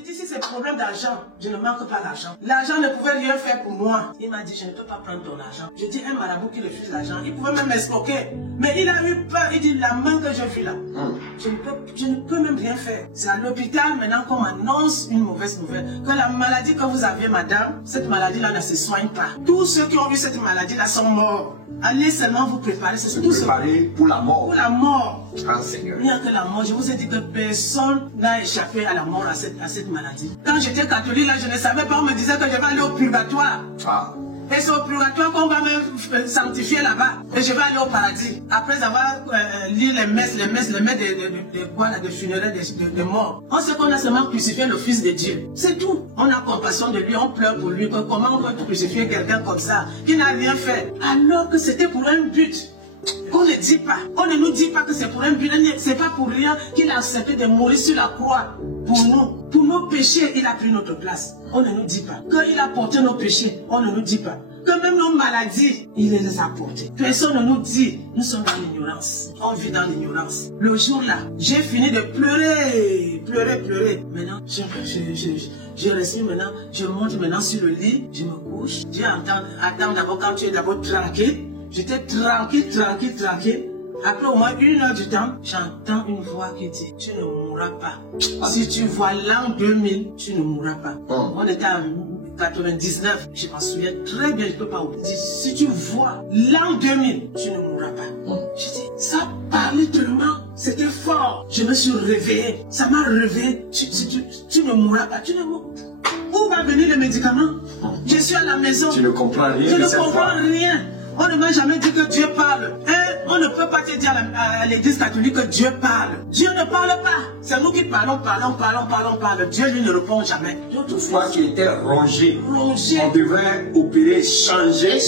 J'ai dit, si c'est problème d'argent, je ne manque pas d'argent. L'argent ne pouvait rien faire pour moi. Il m'a dit, je ne peux pas prendre ton argent. Je dis, un marabout qui refuse l'argent, il pouvait même m'escroquer. Mais il a eu peur, il dit, la main que je vis là, je ne peux même rien faire. C'est à l'hôpital maintenant qu'on m'annonce une mauvaise nouvelle. Que la maladie que vous aviez, madame, cette maladie-là ne se soigne pas. Tous ceux qui ont eu cette maladie-là sont morts. Allez seulement vous préparer. C'est tout préparer pour la mort. Pour la mort. Ah, Seigneur. Il n'y a que la mort. Je vous ai dit que personne n'a échappé à la mort, à cette maladie. Quand j'étais catholique, là, je ne savais pas, on me disait que je vais aller au purgatoire. Ah. Et c'est au purgatoire qu'on va me sanctifier là-bas. Et je vais aller au paradis. Après avoir lu les messes de funérailles des morts. On sait qu'on a seulement crucifié le Fils de Dieu. C'est tout. On a compassion de lui, on pleure pour lui. Comment on peut crucifier quelqu'un comme ça, qui n'a rien fait, alors que c'était pour un but. On ne dit pas. On ne nous dit pas que c'est pour un but. C'est pas pour rien qu'il a accepté de mourir sur la croix pour nous. Pour nos péchés, il a pris notre place. On ne nous dit pas. Quand il a porté nos péchés, on ne nous dit pas. Que même nos maladies, il les a portées. Personne ne nous dit. Nous sommes dans l'ignorance. On vit dans l'ignorance. Le jour-là, j'ai fini de pleurer. Pleurer. Maintenant, je respire maintenant. Je monte maintenant sur le lit. Je me couche. Dieu attend d'abord quand tu es d'abord tranquille. J'étais tranquille. Après au moins 1 heure du temps, j'entends une voix qui dit, tu ne mourras pas. Si tu vois l'an 2000, tu ne mourras pas. On était en 99, je m'en souviens très bien, je ne peux pas oublier. Si tu vois l'an 2000, tu ne mourras pas. Je dis, ça parlait tellement, c'était fort. Je me suis réveillé, ça m'a réveillé. Tu ne mourras pas, tu ne mourras pas. Où va venir le médicament? Je suis à la maison. Tu ne comprends rien. Je ne comprends rien. On ne m'a jamais dit que Dieu parle. On ne peut pas te dire à l'église catholique que Dieu parle. Dieu ne parle pas. C'est nous qui parlons. Dieu lui ne répond jamais. Toi qui étais rongé. On devrait opérer, changer.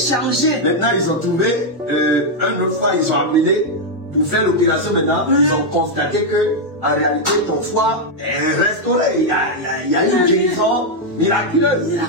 Maintenant ils ont trouvé, une autre fois ils ont appelé pour faire l'opération maintenant. Ils ont constaté que en réalité ton foie est restauré. Il y a une guérison miraculeuse.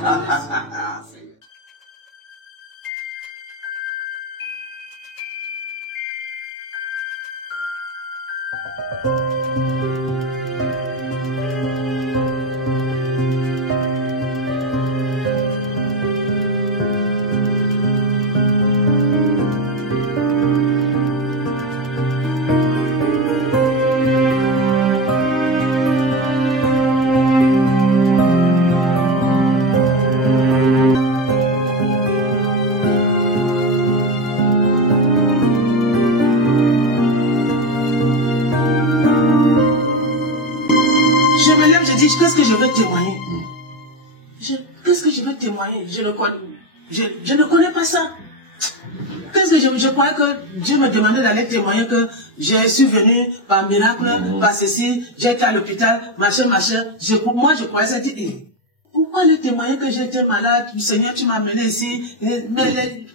Qu'est-ce que je vais témoigner? Qu'est-ce que je vais témoigner? Je ne connais pas ça. Qu'est-ce que je croyais que Dieu me demandait d'aller témoigner que je suis venu par miracle, par ceci, j'ai été à l'hôpital, machin. Moi, je croyais ça. Pourquoi aller témoigner que j'étais malade? Seigneur, tu m'as amené ici. Mais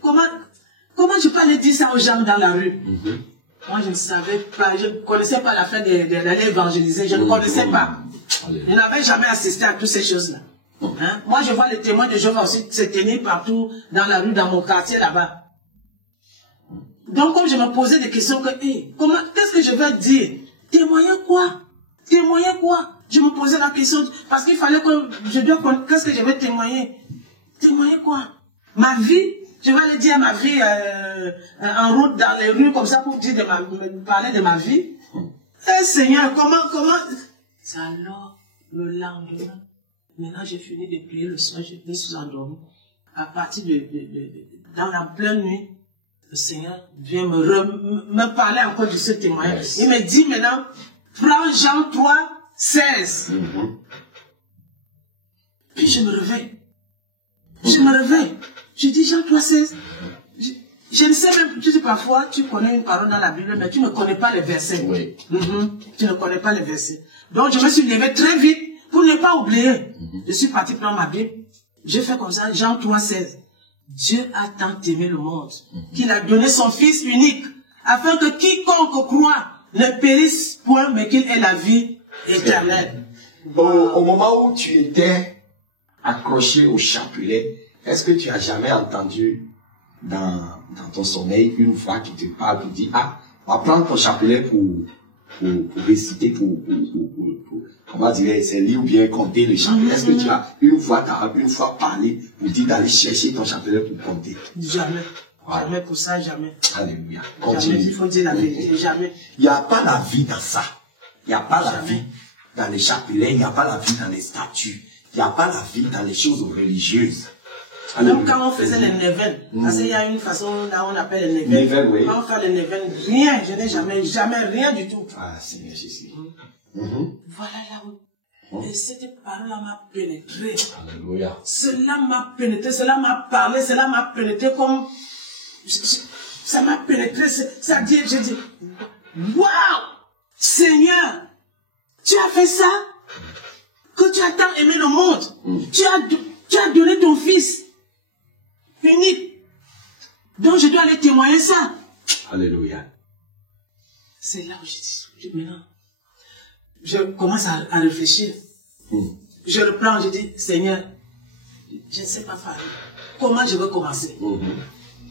comment je peux aller dire ça aux gens dans la rue? Moi, je ne savais pas, je ne connaissais pas la fin d'aller évangéliser, je ne connaissais pas. Je n'avais jamais assisté à toutes ces choses-là. Moi, je vois les témoins de Jéhovah aussi se tenir partout dans la rue, dans mon quartier là-bas. Donc, comme je me posais des questions, qu'est-ce que je vais dire? Témoigner quoi? Je me posais la question, parce qu'il fallait que je dois connaître, qu'est-ce que je vais témoigner? Témoigner quoi? Ma vie? Je vais aller dire ma vie en route dans les rues comme ça pour dire parler de ma vie. Seigneur, comment? C'est alors le lendemain. Maintenant, j'ai fini de prier le soir, je me suis endormi. À partir dans la pleine nuit, le Seigneur vient me parler encore de ce témoignage. Il me dit maintenant, prends Jean 3, 16. Puis je me réveille. Je dis Jean 3, 16. Je ne sais même, tu sais, parfois, tu connais une parole dans la Bible, mais tu ne connais pas les versets. Oui. Tu ne connais pas les versets. Donc, je me suis levé très vite pour ne pas oublier. Je suis parti prendre ma Bible. J'ai fait comme ça, Jean 3, 16. Dieu a tant aimé le monde qu'il a donné son Fils unique afin que quiconque croit ne périsse point, mais qu'il ait la vie éternelle. Au moment où tu étais accroché au chapelet, est-ce que tu as jamais entendu dans ton sommeil une voix qui te parle, qui dit, on va prendre ton chapelet pour réciter, comment dire, c'est lire ou bien compter les chapelets? Est-ce que tu as une fois parlé pour dire d'aller chercher ton chapelet pour compter? Jamais. Voilà. Jamais pour ça, jamais. Alléluia. Continue. Jamais, il faut dire la vérité, jamais. Il n'y a pas la vie dans ça. Il n'y a pas la vie dans les chapelets, il n'y a pas la vie dans les statues, il n'y a pas la vie dans les choses religieuses. Même quand on faisait les nevens, parce qu'il y a une façon là on appelle les nevens. Oui. Quand on fait les nevens, rien, je n'ai jamais, rien du tout. Ah, Seigneur Jésus. Voilà là où. Et cette parole-là m'a pénétré. Alléluia. Cela m'a pénétré, cela m'a parlé, cela m'a pénétré comme. Ça m'a pénétré, ça dit, j'ai dit, waouh! Seigneur, tu as fait ça? Que tu as tant aimé le monde. Tu as donné ton fils unique. Donc je dois aller témoigner ça. Alléluia. C'est là où je dis, maintenant, je commence à réfléchir. Je le prends, je dis, Seigneur, je ne sais pas faire. Comment je vais commencer?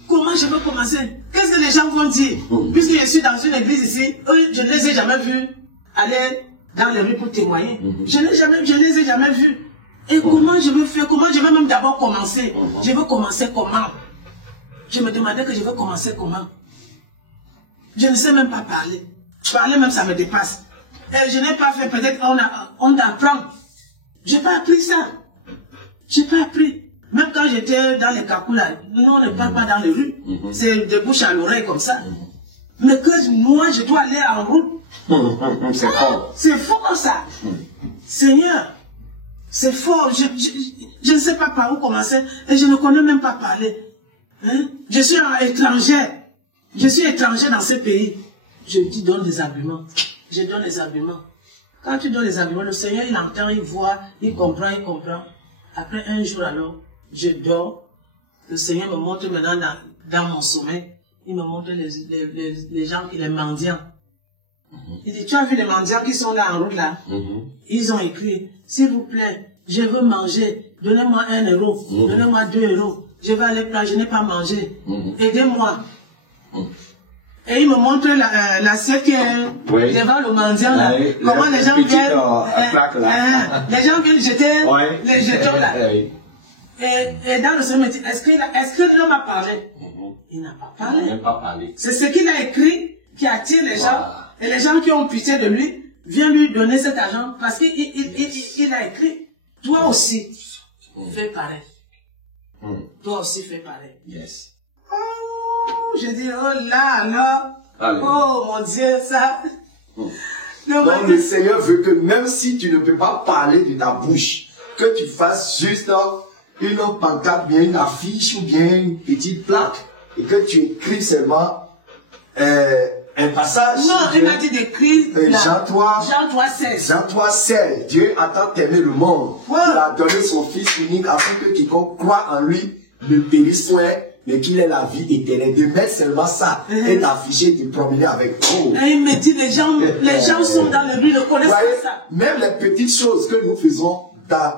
Comment je vais commencer? Qu'est-ce que les gens vont dire? Puisque je suis dans une église ici, eux, je ne les ai jamais vus aller dans les rues pour témoigner. Je ne les ai jamais vus. Et comment je vais faire? Comment je vais même d'abord commencer? Je vais commencer comment? Je me demandais que je vais commencer comment? Je ne sais même pas parler. Parler même, ça me dépasse. Et je n'ai pas fait, peut-être on apprend. Je n'ai pas appris ça. Je n'ai pas appris. Même quand j'étais dans les Kakula, nous on ne parle pas dans les rues. C'est de bouche à l'oreille comme ça. Mais que moi je dois aller en route. C'est fort. C'est fort ça. Seigneur, c'est fort. Je ne sais pas par où commencer et je ne connais même pas parler. Hein? Je suis étranger. Je suis étranger dans ce pays. Je dis donne des arguments. Je donne des arguments. Quand tu donnes des arguments, le Seigneur il entend, il voit, il comprend, il comprend. Après un jour alors, je dors. Le Seigneur me montre maintenant dans mon sommeil. Il me montre les gens, les mendiants. Il dit, tu as vu les mendiants qui sont là en route là? Ils ont écrit, s'il vous plaît, je veux manger. Donnez-moi 1 euro. Donnez-moi 2 euros. Je vais aller là, je n'ai pas mangé. Aidez-moi. Et il me montre l'assiette qui est devant le mendiant là. Comment les gens viennent. Les gens viennent jeter les jetons là. Et dans le sommeil, il dit, est-ce que l'homme a parlé? Il n'a pas parlé. C'est ce qu'il a écrit qui attire les gens. Et les gens qui ont pitié de lui viennent lui donner cet argent parce qu'il a écrit, toi aussi, fais pareil. Toi aussi, fais pareil. Yes. Oh, je dis, oh là, là. Oh mon Dieu, ça. Donc le Seigneur veut que même si tu ne peux pas parler de ta bouche, que tu fasses juste une pancarte, bien une affiche ou bien une petite plaque et que tu écris seulement un passage. Non, il m'a dit d'écrire Jean 3, 16. Jean 3, 16. Dieu a tant aimé le monde. Il a donné son Fils unique afin que quiconque croit en lui ne périsse point, mais qu'il ait la vie éternelle. De mettre seulement ça et d'afficher, de promener avec. Et il me dit, les gens sont dans le but, ne connaissent pas ça. Même les petites choses que nous faisons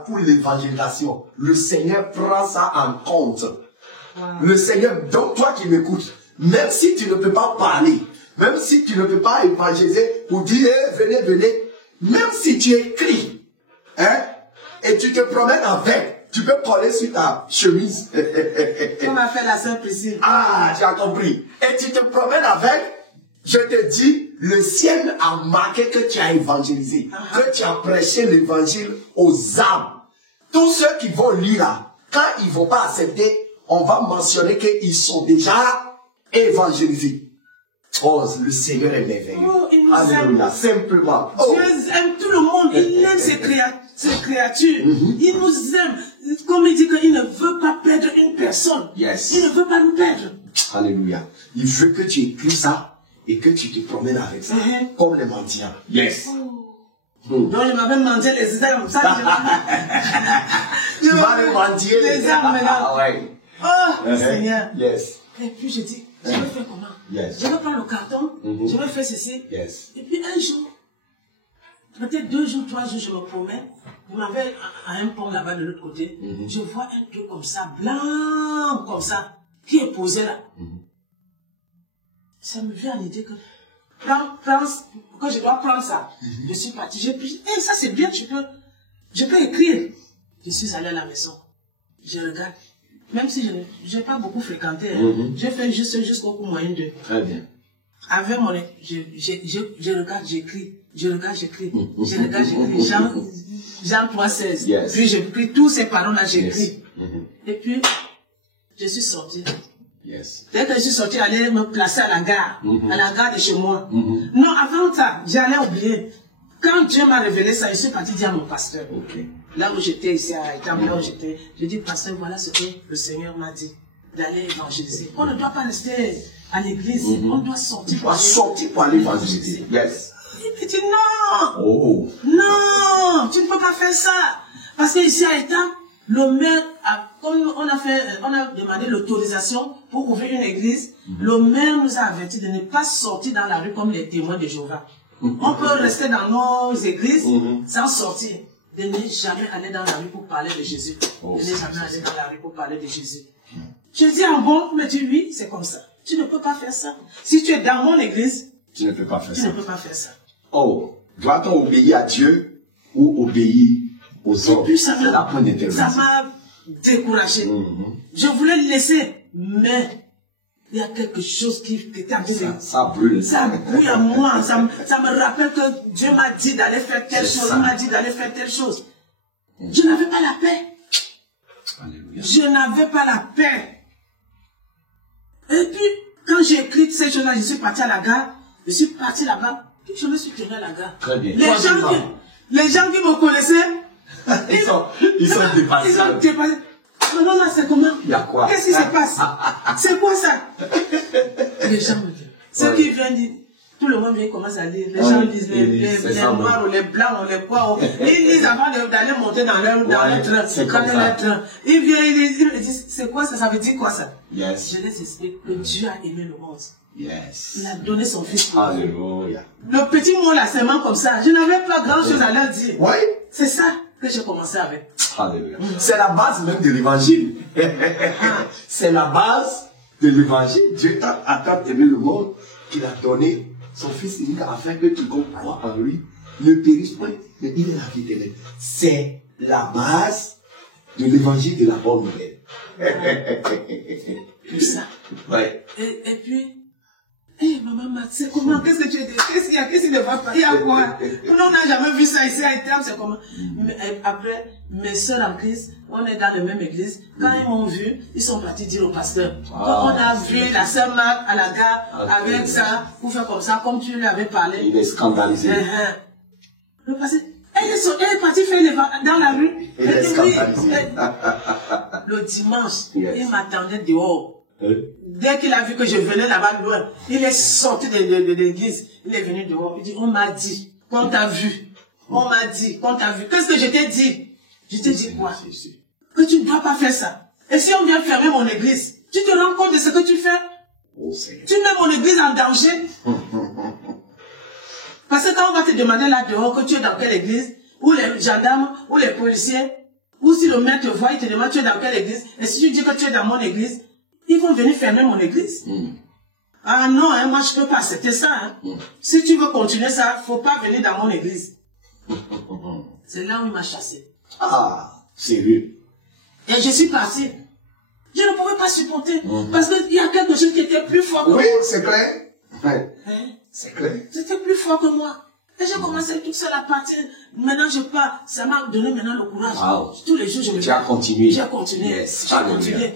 pour l'évangélisation, le Seigneur prend ça en compte. Le Seigneur, donc toi qui m'écoutes, même si tu ne peux pas parler, même si tu ne peux pas évangéliser pour dire, venez, venez, même si tu écris, et tu te promènes avec, tu peux coller sur ta chemise. On m'a fait la sœur Priscille. Ah, tu as compris. Et tu te promènes avec, je te dis, le ciel a marqué que tu as évangélisé, que tu as prêché l'évangile aux âmes. Tous ceux qui vont lire là, quand ils ne vont pas accepter, on va mentionner qu'ils sont déjà évangélisés. Oh, le Seigneur est merveilleux. Oh, Alléluia, simplement. Oh. Dieu aime tout le monde, il aime ses créatures. Il nous aime. Comme il dit qu'il ne veut pas perdre une personne. Yes. Il ne veut pas nous perdre. Alléluia. Il veut que tu écris ça et que tu te promènes avec ça. Comme les mendiants. Yes. Donc je m'avais mendié les armes. Ça, tu vas les mendier les armes maintenant. Ouais. Oh, Seigneur. Yes. Et puis je dis, je vais faire comment? Yes. Je vais prendre le carton, je vais faire ceci. Yes. Et puis un jour, peut-être 2 jours, 3 jours, je me promets. Vous m'avez à un pont là-bas de l'autre côté. Je vois un truc comme ça, blanc comme ça, qui est posé là. Ça me vient à l'idée que que je dois prendre ça. Je suis parti, j'ai pris, ça c'est bien, je peux écrire. Je suis allé à la maison. Je regarde. Même si je n'ai pas beaucoup fréquenté, j'ai fait juste jusqu'au cours moyen 2. Très bien. Avec mon, je regarde, j'écris. Je regarde, j'écris. Je regarde, j'écris. Jean 3,16. Yes. Puis j'ai pris tous ces paroles-là, j'écris. Yes. Et puis, je suis sorti. Yes. Dès que je suis sorti, j'allais me placer à la gare de chez moi. Non, avant ça, j'allais oublier. Quand Dieu m'a révélé ça, je suis parti dire à mon pasteur. Okay. Là où j'étais ici à Itambo, là où j'étais, j'ai dit, pasteur, voilà ce que le Seigneur m'a dit, d'aller évangéliser. On ne doit pas rester à l'église, on doit sortir. Tu dois sortir pour aller évangéliser. Yes. Il dit non. Oh. Non, tu ne peux pas faire ça. Parce que ici à Itam, le maire, comme on a demandé l'autorisation pour ouvrir une église, le maire nous a averti de ne pas sortir dans la rue comme les témoins de Jéhovah. On peut rester dans nos églises sans sortir. De ne jamais aller dans la rue pour parler de Jésus. De ne jamais aller dans la rue pour parler de Jésus. Je dis en bon, mais tu oui, c'est comme ça. Tu ne peux pas faire ça. Si tu es dans mon église, tu ne peux pas faire ça. Tu ne peux pas faire ça. Oh, doit-on obéir à Dieu ou obéir aux hommes? C'est la point d'intervention. Ça m'a découragé. Je voulais le laisser, mais il y a quelque chose qui était en train de... Ça brûle. Ça brûle en moi. Ça me rappelle que Dieu m'a dit d'aller faire telle chose. Il m'a dit d'aller faire telle chose. Je n'avais pas la paix. Alléluia. Je n'avais pas la paix. Et puis, quand j'ai écrit ces choses-là, je suis parti à la gare. Je suis parti là-bas. Puis je me suis tenu à la gare. Très bien. Les gens qui me connaissaient, ils sont dépassés. Ils ont dépassé. Non, c'est comment? Il y a quoi? Qu'est-ce qui se passe? C'est quoi ça? Les gens me disent. Ceux qui viennent dire, tout le monde vient commencer à lire. Les gens lisent les noirs ou les blancs ou les quoi. Ils lisent avant d'aller monter dans leur train. Ils viennent, ils disent, c'est quoi ça? Ça veut dire quoi ça? Yes. Je les explique que Dieu a aimé le monde. Yes. Il a donné son fils. Alléluia. Le petit mot là, seulement comme ça. Je n'avais pas grand chose à leur dire. Oui. C'est ça que j'ai commencé avec. Alléluia. C'est la base même de l'évangile. C'est la base de l'évangile. Dieu a tant aimé le monde qu'il a donné son fils unique afin que quiconque croit en lui ne périsse point, mais il est la vie éternelle. C'est la base de l'évangile de la bonne nouvelle. C'est ça. Ouais. Et puis, maman Max, c'est comment? Qu'est-ce que tu dis? Qu'est-ce qu'il y a? Qu'est-ce qui ne va pas? Il y a quoi? On n'a jamais vu ça ici à Itam, c'est comment? Après, mes soeurs en Christ, on est dans la même église. Quand ils m'ont vu, ils sont partis dire au pasteur. Quand on a vu la sœur Marc à la gare avec ça, pour faire comme ça, comme tu lui avais parlé. Il est scandalisé. Le pasteur, elle est partie faire dans la rue. Il est scandalisé. Le dimanche, il m'attendait dehors. Dès qu'il a vu que je venais là-bas loin, il est sorti de l'église. Il est venu dehors. Il dit, on m'a dit, qu'on t'a vu. On m'a dit, qu'on t'a vu. Qu'est-ce que je t'ai dit? Je t'ai dit quoi? Que tu ne dois pas faire ça. Et si on vient fermer mon église, tu te rends compte de ce que tu fais? Tu mets mon église en danger. Parce que quand on va te demander là dehors que tu es dans quelle église, ou les gendarmes, ou les policiers, ou si le maire te voit, il te demande tu es dans quelle église, et si tu dis que tu es dans mon église, ils vont venir fermer mon église. Ah non, hein, moi je ne peux pas accepter ça. Hein. Si tu veux continuer ça, il ne faut pas venir dans mon église. C'est là où il m'a chassé. Ah, sérieux. Et je suis parti. Je ne pouvais pas supporter. Parce qu'il y a quelque chose qui était plus fort que moi. Oui, c'est clair. Ouais. Hein? C'est clair. C'était plus fort que moi. Et j'ai commencé toute seule à partir. Maintenant, je pars. Ça m'a donné maintenant le courage. Wow. Tous les jours, je me dis. Tu as continué. J'ai continué. Yes. J'ai continué.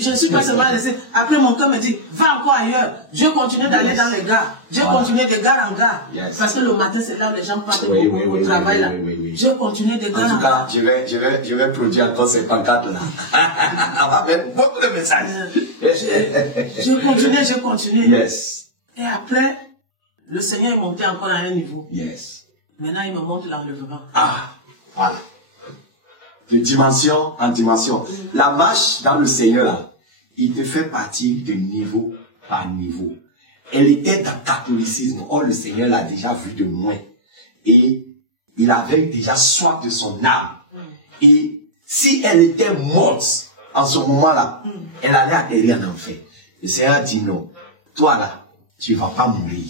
Je ne suis pas seulement laissé. Après, mon cœur me dit, va encore ailleurs. Je continue d'aller dans les gares. Je continue de gare en gare. Parce que le matin, c'est là où les gens partent beaucoup au travail. Là. Je continue de gare en gare. En tout cas, je vais produire encore ces pancartes là. On va mettre beaucoup de messages. Je continue. Yes. Et après, le Seigneur est monté encore à un niveau. Yes. Maintenant, il me montre l'enlèvement. Ah, voilà. De dimension en dimension. La marche dans le Seigneur, là, il te fait partir de niveau par niveau. Elle était dans le catholicisme. Or, le Seigneur l'a déjà vu de loin. Et il avait déjà soif de son âme. Et si elle était morte en ce moment-là, elle allait atterrir en enfer. Le Seigneur dit non. Toi, là, tu ne vas pas mourir.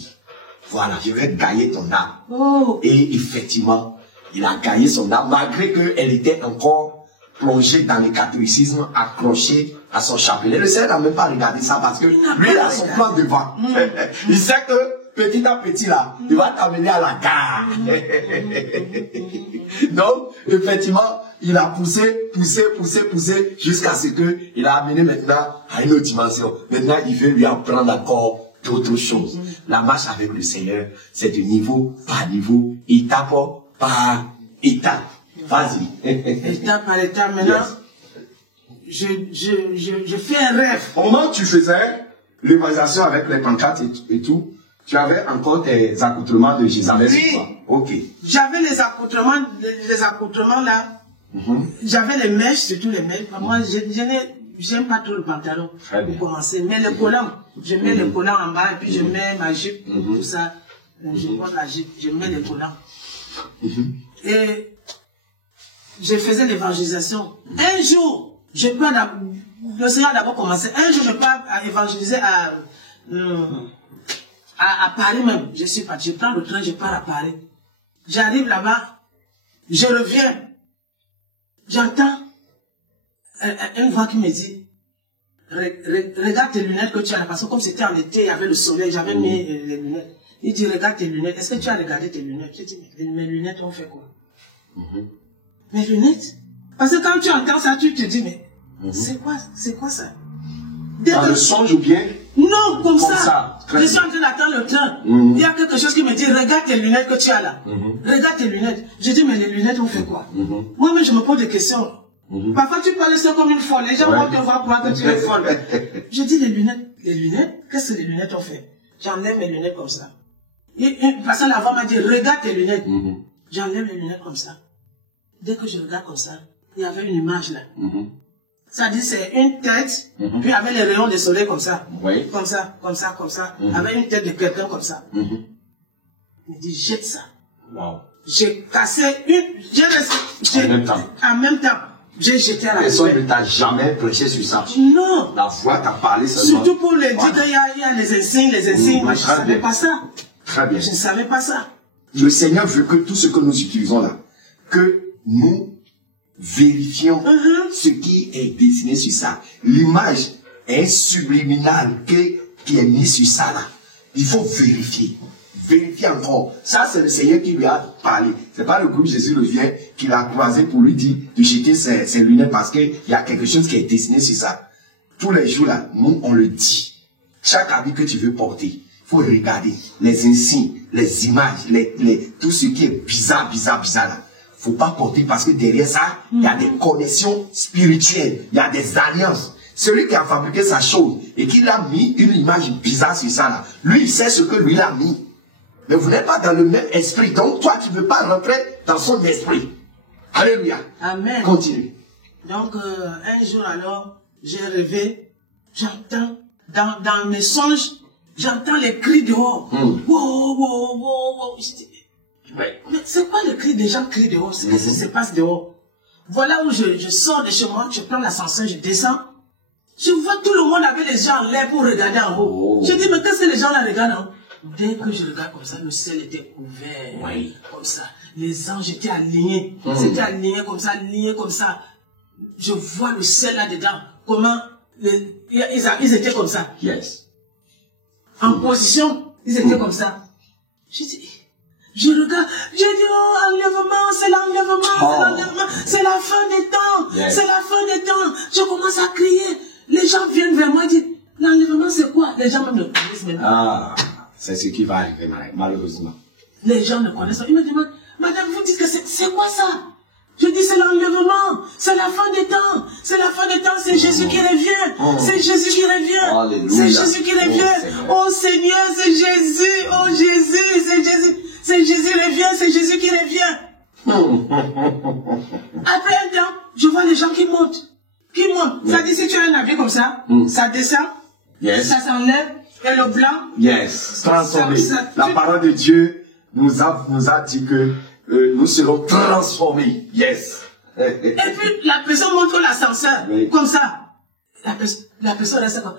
Voilà, je vais gagner ton âme. Oh. Et effectivement, il a gagné son âme, malgré qu'elle était encore plongée dans le catholicisme, accrochée à son chapelet. Le Seigneur n'a même pas regardé ça parce que lui, il a son plan devant. Il sait que petit à petit, là, il va t'amener à la gare. Donc, effectivement, il a poussé, jusqu'à ce qu'il a amené maintenant à une autre dimension. Maintenant, il veut lui apprendre encore d'autres choses. La marche avec le Seigneur, c'est de niveau par niveau, étape par étape. Vas-y. Étape par étape. Maintenant, je fais un rêve. Au moment où tu faisais l'évaluation avec les pancartes et tout, tu avais encore tes accoutrements de Jézabel. Oui. Ok. J'avais les accoutrements là. J'avais les mèches, surtout les mèches. Moi, j'aime pas trop le pantalon. Très bien. Pour commencer. Mais les collants, je mets les collants en bas et puis je mets ma jupe, tout ça. Je porte la jupe, je mets les collants. Et je faisais l'évangélisation. Un jour, le Seigneur a d'abord commencé. Un jour, je pars à évangéliser à Paris même. Je prends le train, je pars à Paris. J'arrive là-bas, je reviens. J'entends une voix qui me dit, regarde tes lunettes que tu as là. Parce que comme c'était en été, il y avait le soleil, j'avais mis les lunettes. Il dit, regarde tes lunettes. Est-ce que tu as regardé tes lunettes? Je dis, mes lunettes ont fait quoi? Mes lunettes? Parce que quand tu entends ça, tu te dis, mais c'est quoi ça? Dans le songe ou bien? Non, comme ça. Je suis en train d'attendre le train. Il y a quelque chose qui me dit, regarde tes lunettes que tu as là. Regarde tes lunettes. Je dis, mais les lunettes ont fait quoi? Moi-même, je me pose des questions. Parfois, tu parles ça comme une folle. Les gens vont te voir croire que tu es folle. Je dis, les lunettes, qu'est-ce que les lunettes ont fait? J'enlève mes lunettes comme ça. Une personne avant m'a dit, regarde tes lunettes. J'enlève les lunettes comme ça. Dès que je regarde comme ça, il y avait une image là. Ça dit c'est une tête, puis avec les rayons de soleil comme ça. Oui. Comme ça. Avec une tête de quelqu'un comme ça. Il me dit, jette ça. Wow. J'ai cassé en même temps. J'ai jeté à la personne ne t'a jamais prêché sur ça. Non. La foi t'a parlé seulement. Surtout pour les dire qu'il y a les insignes. Moi, je ne savais pas ça. Très bien. Je ne savais pas ça. Le Seigneur veut que tout ce que nous utilisons là, que nous vérifions ce qui est dessiné sur ça. L'image est subliminale qui est mise sur ça là. Il faut vérifier. Vérifier encore. Ça, c'est le Seigneur qui lui a parlé. C'est pas le groupe Jésus le vient qui l'a croisé pour lui dire de jeter ses lunettes parce qu'il y a quelque chose qui est dessiné sur ça. Tous les jours là, nous, on le dit. Chaque habit que tu veux porter, il faut regarder les insignes, les images, tout ce qui est bizarre là. Faut pas porter parce que derrière ça, il y a des connexions spirituelles, il y a des alliances. Celui qui a fabriqué sa chose et qui l'a mis une image bizarre sur ça là, lui, il sait ce que lui l'a mis. Mais vous n'êtes pas dans le même esprit. Donc, toi, tu ne veux pas rentrer dans son esprit. Alléluia. Amen. Continue. Donc, un jour alors, j'ai rêvé, j'entends, dans mes songes, j'entends les cris dehors. Wow. Je dis, mais c'est quoi les cris des gens crient dehors? Qu'est-ce qui se passe dehors? Voilà où je sors de chez moi, je prends l'ascenseur, je descends. Je vois tout le monde avec les gens en l'air pour regarder en haut. Je dis, mais qu'est-ce que les gens là regardent en haut? Dès que je regarde comme ça, le ciel était ouvert. Oui. Comme ça. Les anges étaient alignés. C'était aligné comme ça. Je vois le ciel là-dedans. Comment ils étaient comme ça. Yes. En position, ils étaient comme ça. Je regarde, je dis, oh, enlèvement, c'est l'enlèvement, c'est la fin des temps. Yes. C'est la fin des temps. Je commence à crier. Les gens viennent vers moi et disent, l'enlèvement c'est quoi? Les gens même ne connaissent même pas. C'est ce qui va arriver, malheureusement. Les gens ne connaissent pas. Ils me demandent, madame, vous dites que c'est quoi ça? Je dis, c'est l'enlèvement. C'est la fin des temps. C'est la fin des temps. C'est Jésus qui revient. C'est Jésus qui revient. C'est Jésus qui revient. Oh Seigneur, c'est Jésus. Oh Jésus, c'est Jésus. C'est Jésus revient. C'est Jésus qui revient. Après un temps, je vois les gens qui montent. Ça dit, si tu as un habit comme ça, ça descend. Yes. Ça s'enlève. Et le blanc. Yes. Transformé. La parole de Dieu nous a dit que nous serons transformés. Yes. Et puis la personne montre l'ascenseur. Oui. Comme ça. La personne reste comme.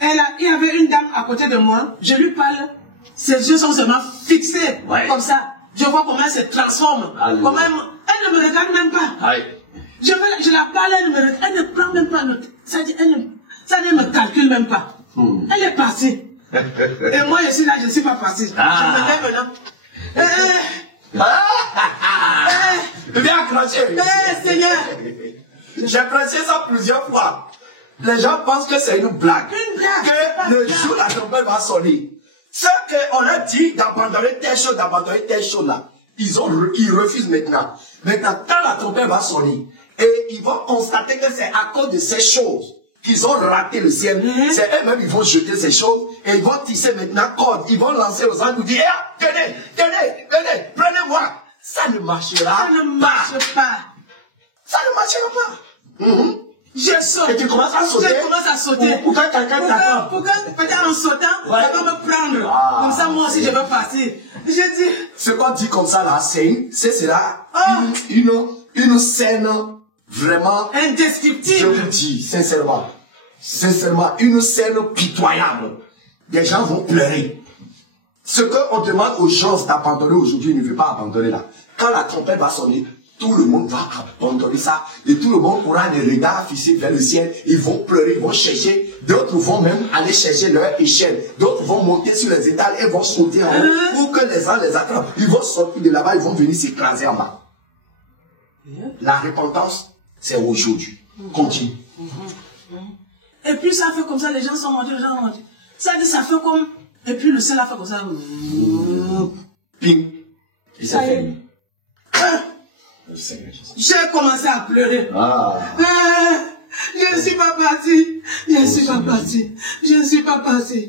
Il y avait une dame à côté de moi. Je lui parle. Ses yeux sont seulement fixés, Ouais. comme ça. Je vois comment elle se transforme. Alléluia. Comment elle ne me regarde même pas. Aïe. Je la parle, elle ne prend même pas note. Ça dit, elle ne me calcule même pas. Elle est partie. Et moi, je suis là, je ne suis pas partie. Ah. Je me lève maintenant. Viens accrocher. Seigneur. J'ai prêché ça plusieurs fois. Les gens pensent que c'est une blague. Une blague. Que le jour où la trompette va sonner. Ce qu'on leur dit d'abandonner telle chose là, ils refusent maintenant. Maintenant, quand la trompette va sonner, et ils vont constater que c'est à cause de ces choses qu'ils ont raté le ciel. C'est eux-mêmes, ils vont jeter ces choses et ils vont tisser maintenant corde. Ils vont lancer aux anges, nous dire, tenez, prenez-moi. Ça ne marchera pas. Ça ne marchera pas. Je saute. Et tu commences à sauter. Je commence à sauter. Pour que quelqu'un t'attende. Pour que peut-être en sautant, ça va me prendre. Ah. Comme ça, moi aussi, je vais partir. Je dis. Ce qu'on dit comme ça là, c'est une scène vraiment indescriptible. Je vous dis, sincèrement, une scène pitoyable. Des gens vont pleurer. Ce qu'on demande aux gens d'abandonner aujourd'hui, ils ne veulent pas abandonner là. Quand la trompette va sonner, tout le monde va abandonner ça. Et tout le monde aura les regards fixés vers le ciel. Ils vont pleurer, ils vont chercher. D'autres vont même aller chercher leur échelle. D'autres vont monter sur les étals et vont sauter en haut pour que les gens les attrapent. Ils vont sortir de là-bas, ils vont venir s'écraser en bas. La repentance, c'est aujourd'hui. Continue. Et puis ça fait comme ça, les gens sont montés, Ça dit, ça fait comme... Et puis le ciel a fait comme ça. Ping. Et ça fait... J'ai commencé à pleurer. Je ne suis pas parti. Je ne suis pas parti. Je ne suis pas parti.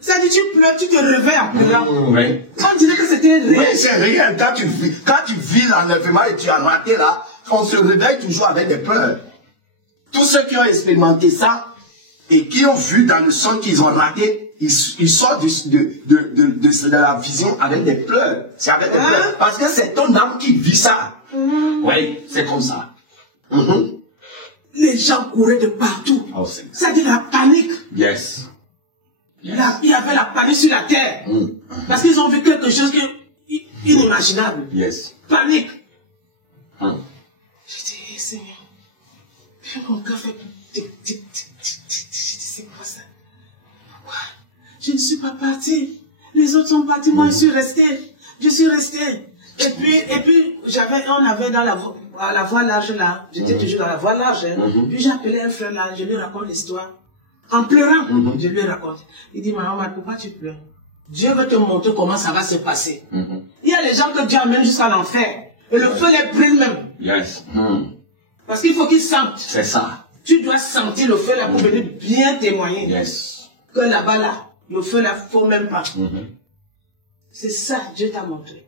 Ça dit, tu pleures, tu te réveilles en pleurant. Oui. On dirait que c'était réel. Oui, c'est réel. Quand tu vis l'enlèvement et tu as raté là, on se réveille toujours avec des peurs. Tous ceux qui ont expérimenté ça et qui ont vu dans le son qu'ils ont raté, ils sortent de la vision avec des pleurs. C'est avec des pleurs. Parce que c'est ton âme qui vit ça. Oui, c'est comme ça. Les gens couraient de partout. Oh, ça dit la panique. Yes. Il y avait la panique sur la terre. Parce qu'ils ont vu quelque chose d'inimaginable. Yes. Panique. Je dis, Seigneur, puis mon cœur fait c'est quoi ça? Pourquoi? Je ne suis pas parti. Les autres sont partis, moi je suis resté. Je suis resté. Et puis on avait dans la voie large là, j'étais toujours dans la voie large. Puis j'ai appelé un frère là, je lui raconte l'histoire. En pleurant, je lui raconte. Il dit, maman, pourquoi tu pleures? Dieu veut te montrer comment ça va se passer. Il y a les gens que Dieu amène jusqu'à l'enfer. Et le feu les brûle même. Yes. Parce qu'il faut qu'ils sentent. C'est ça. Tu dois sentir le feu là pour venir bien témoigner. Yes. Que là-bas là, le feu là, il ne faut même pas. C'est ça, Dieu t'a montré.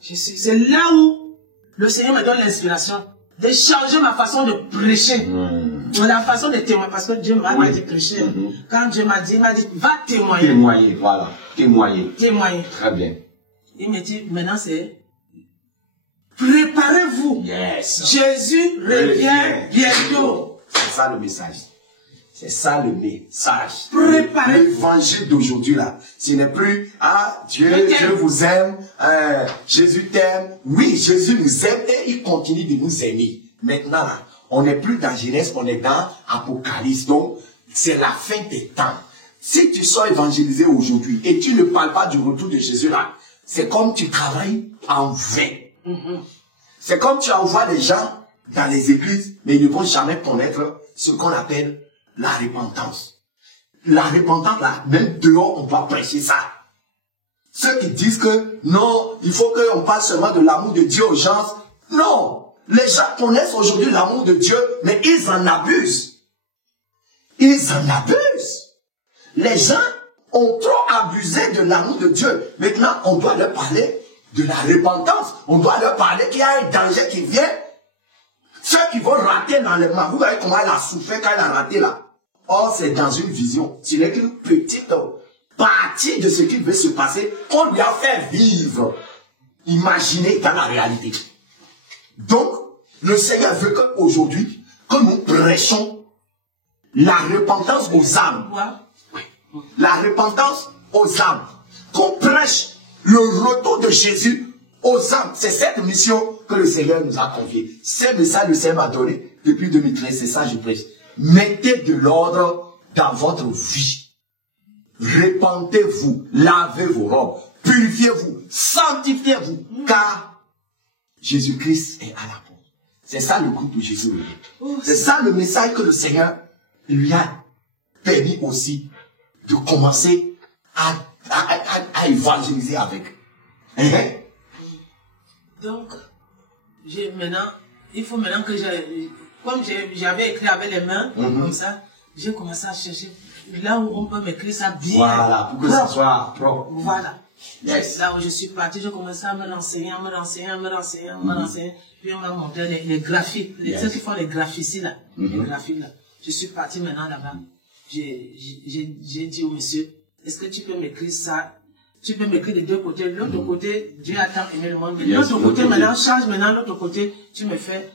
C'est là où le Seigneur me donne l'inspiration de changer ma façon de prêcher. La façon de témoigner, parce que Dieu m'a dit prêcher. Quand Dieu m'a dit, va témoigner. Témoigner, voilà. Témoigner. Très bien. Il me dit, maintenant c'est, préparez-vous. Yes. Jésus revient bientôt. C'est ça le message. C'est ça le message. Préparez. L'évangile d'aujourd'hui là, ce n'est plus Dieu vous aime, Jésus t'aime. Oui, Jésus nous aime et il continue de nous aimer. Maintenant là, on n'est plus dans Genèse, on est dans Apocalypse. Donc, c'est la fin des temps. Si tu sors évangélisé aujourd'hui et tu ne parles pas du retour de Jésus là, c'est comme tu travailles en vain. C'est comme tu envoies les gens dans les églises, mais ils ne vont jamais connaître ce qu'on appelle la repentance. La repentance, là, même dehors, on doit prêcher ça. Ceux qui disent que non, il faut qu'on parle seulement de l'amour de Dieu aux gens. Non, les gens connaissent aujourd'hui l'amour de Dieu, mais ils en abusent. Ils en abusent. Les gens ont trop abusé de l'amour de Dieu. Maintenant, on doit leur parler de la repentance. On doit leur parler qu'il y a un danger qui vient. Ceux qui vont rater dans les mains, vous voyez comment elle a souffert quand elle a raté là. Or, c'est dans une vision. Ce n'est qu'une petite partie de ce qui veut se passer qu'on lui a fait vivre. Imaginez dans la réalité. Donc, le Seigneur veut qu'aujourd'hui, que nous prêchons la repentance aux âmes. la repentance aux âmes. Qu'on prêche le retour de Jésus aux âmes. C'est cette mission que le Seigneur nous a confiée. C'est le message que le Seigneur m'a donné depuis 2013. C'est ça que je prêche. Mettez de l'ordre dans votre vie. Répentez-vous, lavez vos robes, purifiez-vous, sanctifiez-vous, car Jésus-Christ est à la porte. C'est ça le groupe de Jésus. C'est ça le message que le Seigneur lui a permis aussi de commencer à évangéliser avec. Donc, maintenant, il faut maintenant que comme j'avais écrit avec les mains, comme ça, j'ai commencé à chercher là où on peut m'écrire ça bien. Voilà, pour que ça soit propre. Voilà. Yes. Là où je suis parti, j'ai commencé à me renseigner, puis on m'a montré les graphiques, ceux qui font les graphiques là, les graphiques là. Je suis parti maintenant là-bas. J'ai dit au monsieur, est-ce que tu peux m'écrire ça? Tu peux m'écrire des deux côtés. L'autre côté, Dieu a tant aimé le monde. Mais l'autre côté, maintenant, change maintenant l'autre côté, tu me fais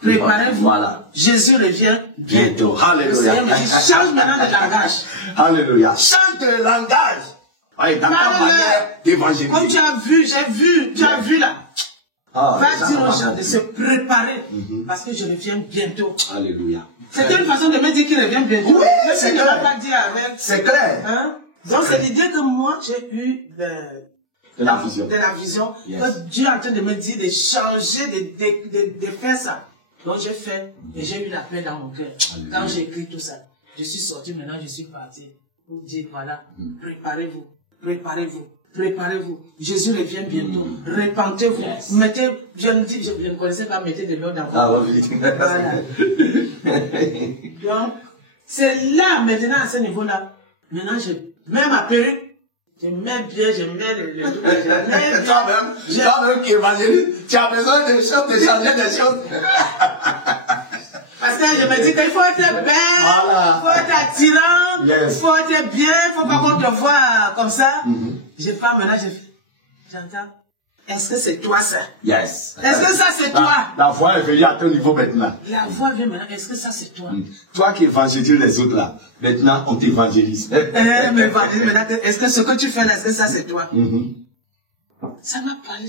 préparez-vous. Voilà. Jésus revient bientôt. Alléluia. Change maintenant de langage. Alléluia. Change de langage. Dans ta manière d'évangéliser. Comme tu as vu, tu as vu là. Va dire aux gens de se préparer. Parce que je reviens bientôt. Alléluia. C'était une façon de me dire qu'il revient bientôt. Oui, c'est clair. Pas dire avec. C'est clair. Hein? Donc c'est l'idée que moi j'ai eu de la vision. Que Dieu est en train de me dire de changer, de faire ça. Donc j'ai fait et j'ai eu la paix dans mon cœur. Quand j'ai écrit tout ça, je suis sorti maintenant, je suis parti pour dire voilà, préparez-vous, préparez-vous, préparez-vous. Jésus revient bientôt. Repentez-vous. Mettez, je ne connaissais pas, mettez de l'eau dans votre vie. Voilà. Donc c'est là maintenant à ce niveau-là. Maintenant même ma perruque. Je mets bien, je mets le truc. Toi-même qui évangélise, tu as besoin de changer des choses. Parce que je me dis qu'il faut être belle, il faut être attirant, il faut être bien, il ne faut pas qu'on te voit comme ça. Je fais maintenant, j'entends. Est-ce que c'est toi ça? Yes. Est-ce que ça c'est toi? La voix est venue à ton niveau maintenant. La voix vient maintenant. Est-ce que ça c'est toi? Toi qui évangélises les autres là, maintenant on t'évangélise. Mais maintenant, est-ce que ce que tu fais là, est-ce que ça c'est toi? Ça m'a parlé.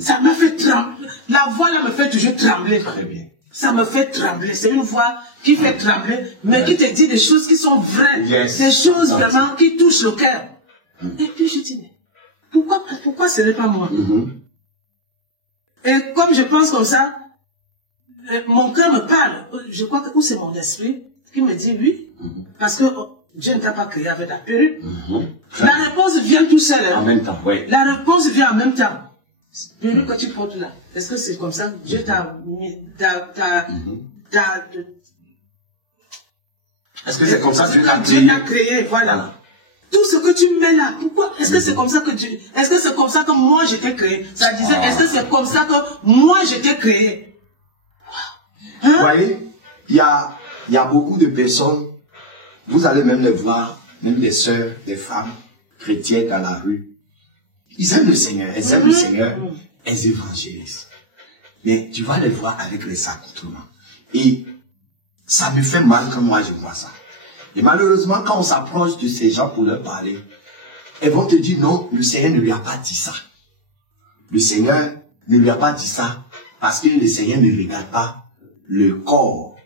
Ça m'a fait trembler. La voix là me fait toujours trembler. Très bien. Ça me fait trembler. C'est une voix qui fait trembler, mais qui te dit des choses qui sont vraies. Des choses vraiment qui touchent le cœur. Et puis je dis, mais pourquoi ce n'est pas moi? Et comme je pense comme ça, mon cœur me parle. Je crois que c'est mon esprit qui me dit oui. Parce que Dieu ne t'a pas créé avec la perruque. La réponse vient tout seul. Hein? En même temps, oui. La réponse vient en même temps. Perruque que tu portes là. Est-ce que c'est comme ça que Dieu t'a est-ce que c'est comme ça que Dieu t'a créé? Voilà. Tout ce que tu mets là, pourquoi? Est-ce que c'est comme ça que est-ce que c'est comme ça que moi je t'ai créé? Ça disait, est-ce que c'est comme ça que moi je t'ai créé? Vous voyez, il y a beaucoup de personnes, vous allez même les voir, même des sœurs, des femmes chrétiennes dans la rue. Ils aiment le Seigneur, elles aiment le Seigneur, elles évangélisent. Mais tu vas les voir avec les sacs autrement. Et ça me fait mal quand moi je vois ça. Et malheureusement, quand on s'approche de ces gens pour leur parler, elles vont te dire non, le Seigneur ne lui a pas dit ça. Le Seigneur ne lui a pas dit ça parce que le Seigneur ne regarde pas le corps,